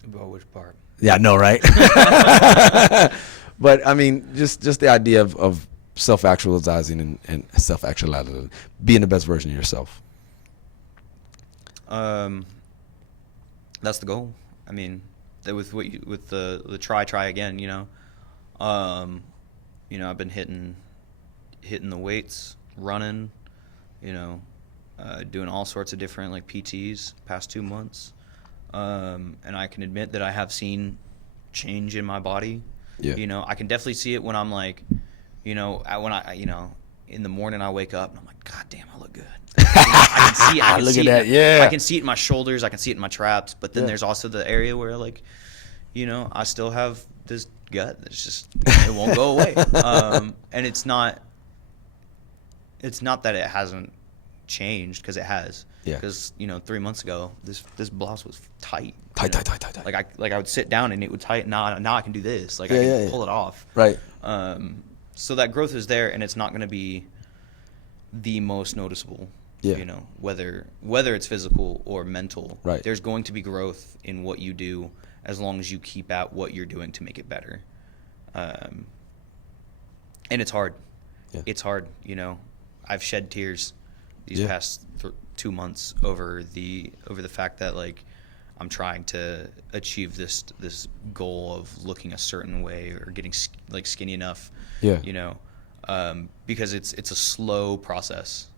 About which part? Yeah, I know, right? But, I mean, just the idea of self-actualizing and self-actualizing, being the best version of yourself. That's the goal. I mean, with the try again, I've been hitting the weights, running, doing all sorts of different like PTs past 2 months, and I can admit that I have seen change in my body. Yeah. I can definitely see it when I'm like, when I in the morning I wake up and I'm like, God damn, I look good. I can see it. I can Look see at it. that, yeah. I can see it in my shoulders. I can see it in my traps. But then there's also the area where like, I still have this gut that's just it won't go away. And it's not that it hasn't changed, because it has. Yeah. Because 3 months ago this blouse was tight. Tight. Like I would sit down and it would tighten. Now I can do this. Like I can pull it off. Right. So that growth is there, and it's not going to be the most noticeable. Yeah. Whether it's physical or mental. Right. There's going to be growth in what you do as long as you keep at what you're doing to make it better. And it's hard. Yeah. It's hard. I've shed tears these past 2 months over the fact that like I'm trying to achieve this goal of looking a certain way or getting like skinny enough. Yeah. Because it's a slow process,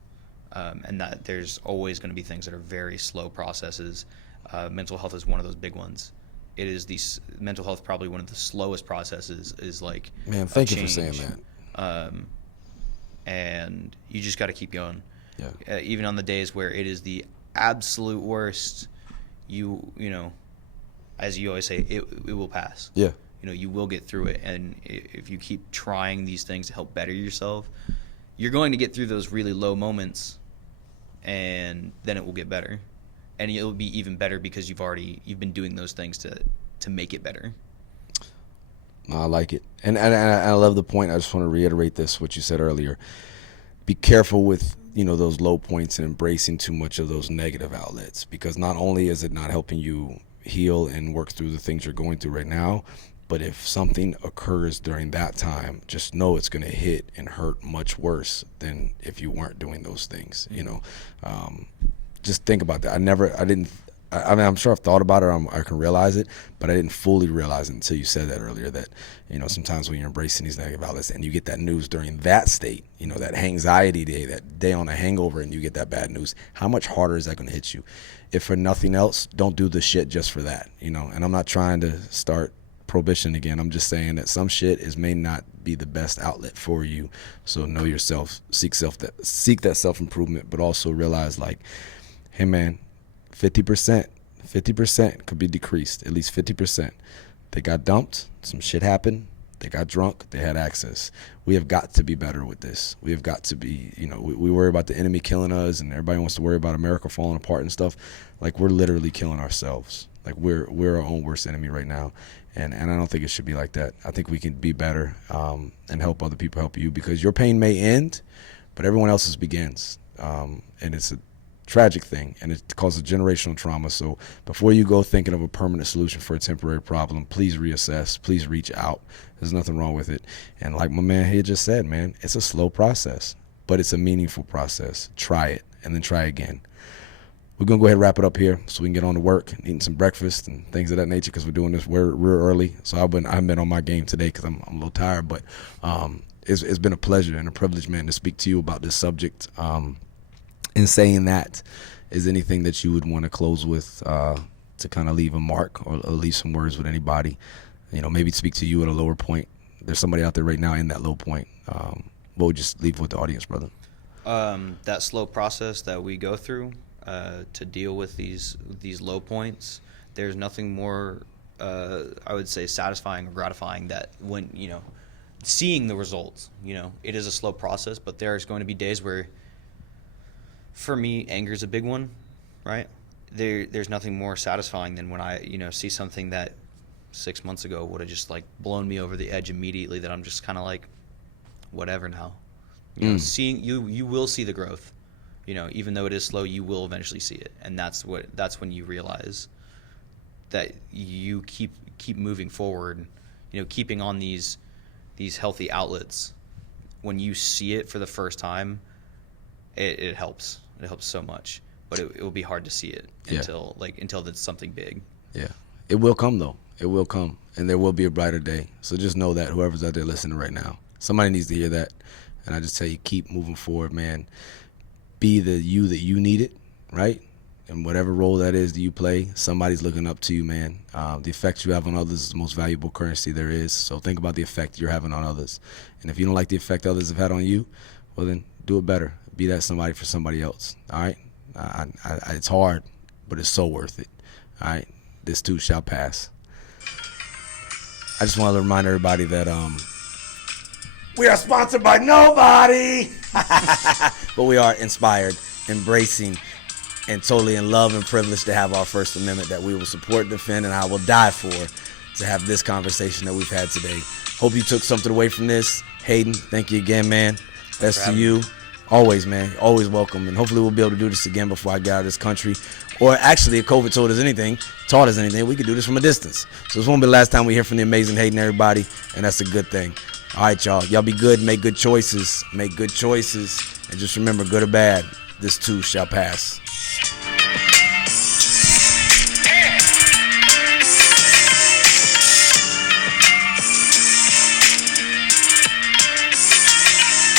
and that there's always going to be things that are very slow processes. Mental health is one of those big ones. It is mental health probably one of the slowest processes. Is like, man, thank you for saying that. And you just got to keep going. Yeah. Even on the days where it is the absolute worst, you know, as you always say, it will pass. Yeah. You will get through it, and if you keep trying these things to help better yourself, you're going to get through those really low moments, and then it will get better, and it'll be even better because you've been doing those things to make it better. No, I like it, and I love the point. I just want to reiterate what you said earlier. Be careful with those low points and embracing too much of those negative outlets, because not only is it not helping you heal and work through the things you're going through right now, but if something occurs during that time, just know it's going to hit and hurt much worse than if you weren't doing those things. Just think about that. I mean, I'm sure I've thought about it. I can realize it, but I didn't fully realize it until you said that earlier, that, sometimes when you're embracing these negative outlets and you get that news during that state, that anxiety day, that day on a hangover, and you get that bad news, how much harder is that going to hit you? If for nothing else, don't do the shit just for that, and I'm not trying to start prohibition again. I'm just saying that some shit may not be the best outlet for you. So know yourself, seek that self-improvement, but also realize like, hey man, 50% could be decreased, at least 50%. They got dumped, some shit happened, they got drunk, they had access. We have got to be better with this. We have got to be, we worry about the enemy killing us, and everybody wants to worry about America falling apart and stuff. Like, we're literally killing ourselves. Like, we're our own worst enemy right now. And I don't think it should be like that. I think we can be better, and help other people help you, because your pain may end, but everyone else's begins. And it's a tragic thing, and it causes generational trauma. So before you go thinking of a permanent solution for a temporary problem, please reassess, please reach out. There's nothing wrong with it. And like my man here just said, man, it's a slow process, but it's a meaningful process. Try it, and then try again. We're going to go ahead and wrap it up here so we can get on to work and eating some breakfast and things of that nature, because we're doing this real early. So I've been on my game today because I'm a little tired, but it's been a pleasure and a privilege, man, to speak to you about this subject. In saying that, is anything that you would want to close with, to kind of leave a mark or leave some words with anybody? Maybe speak to you at a lower point. There's somebody out there right now in that low point. What would you leave with the audience, brother? That slow process that we go through to deal with these low points, there's nothing more, I would say, satisfying or gratifying that when, seeing the results. It is a slow process, but there's going to be days where, for me, anger is a big one, right? There's nothing more satisfying than when I, see something that 6 months ago would have just like blown me over the edge immediately, that I'm just kind of like, whatever now. Seeing you will see the growth. Even though it is slow, you will eventually see it, and that's when you realize that you keep moving forward. Keeping on these healthy outlets. When you see it for the first time, it helps. It helps so much. but it will be hard to see it Yeah. until it's something big. Yeah. It will come, though. It will come, and there will be a brighter day. So just know that, whoever's out there listening right now, somebody needs to hear that. And I just tell you, keep moving forward, man. Be the you that you need it, right? And whatever role that is that you play, somebody's looking up to you, man. The effect you have on others is the most valuable currency there is. So think about the effect you're having on others. And if you don't like the effect others have had on you, well, then do it better. Be that somebody for somebody else, all right? It's hard, but it's so worth it, all right? This too shall pass. I just want to remind everybody that we are sponsored by nobody, but we are inspired, embracing, and totally in love and privileged to have our First Amendment that we will support, defend, and I will die for to have this conversation that we've had today. Hope you took something away from this. Hayden, thank you again, man. Best to you. Always, man. Always welcome. And hopefully we'll be able to do this again before I get out of this country. Or actually, if COVID taught us anything, we could do this from a distance. So this won't be the last time we hear from the amazing Hayden, everybody, and that's a good thing. All right, y'all. Y'all be good. Make good choices. Make good choices. And just remember, good or bad, this too shall pass.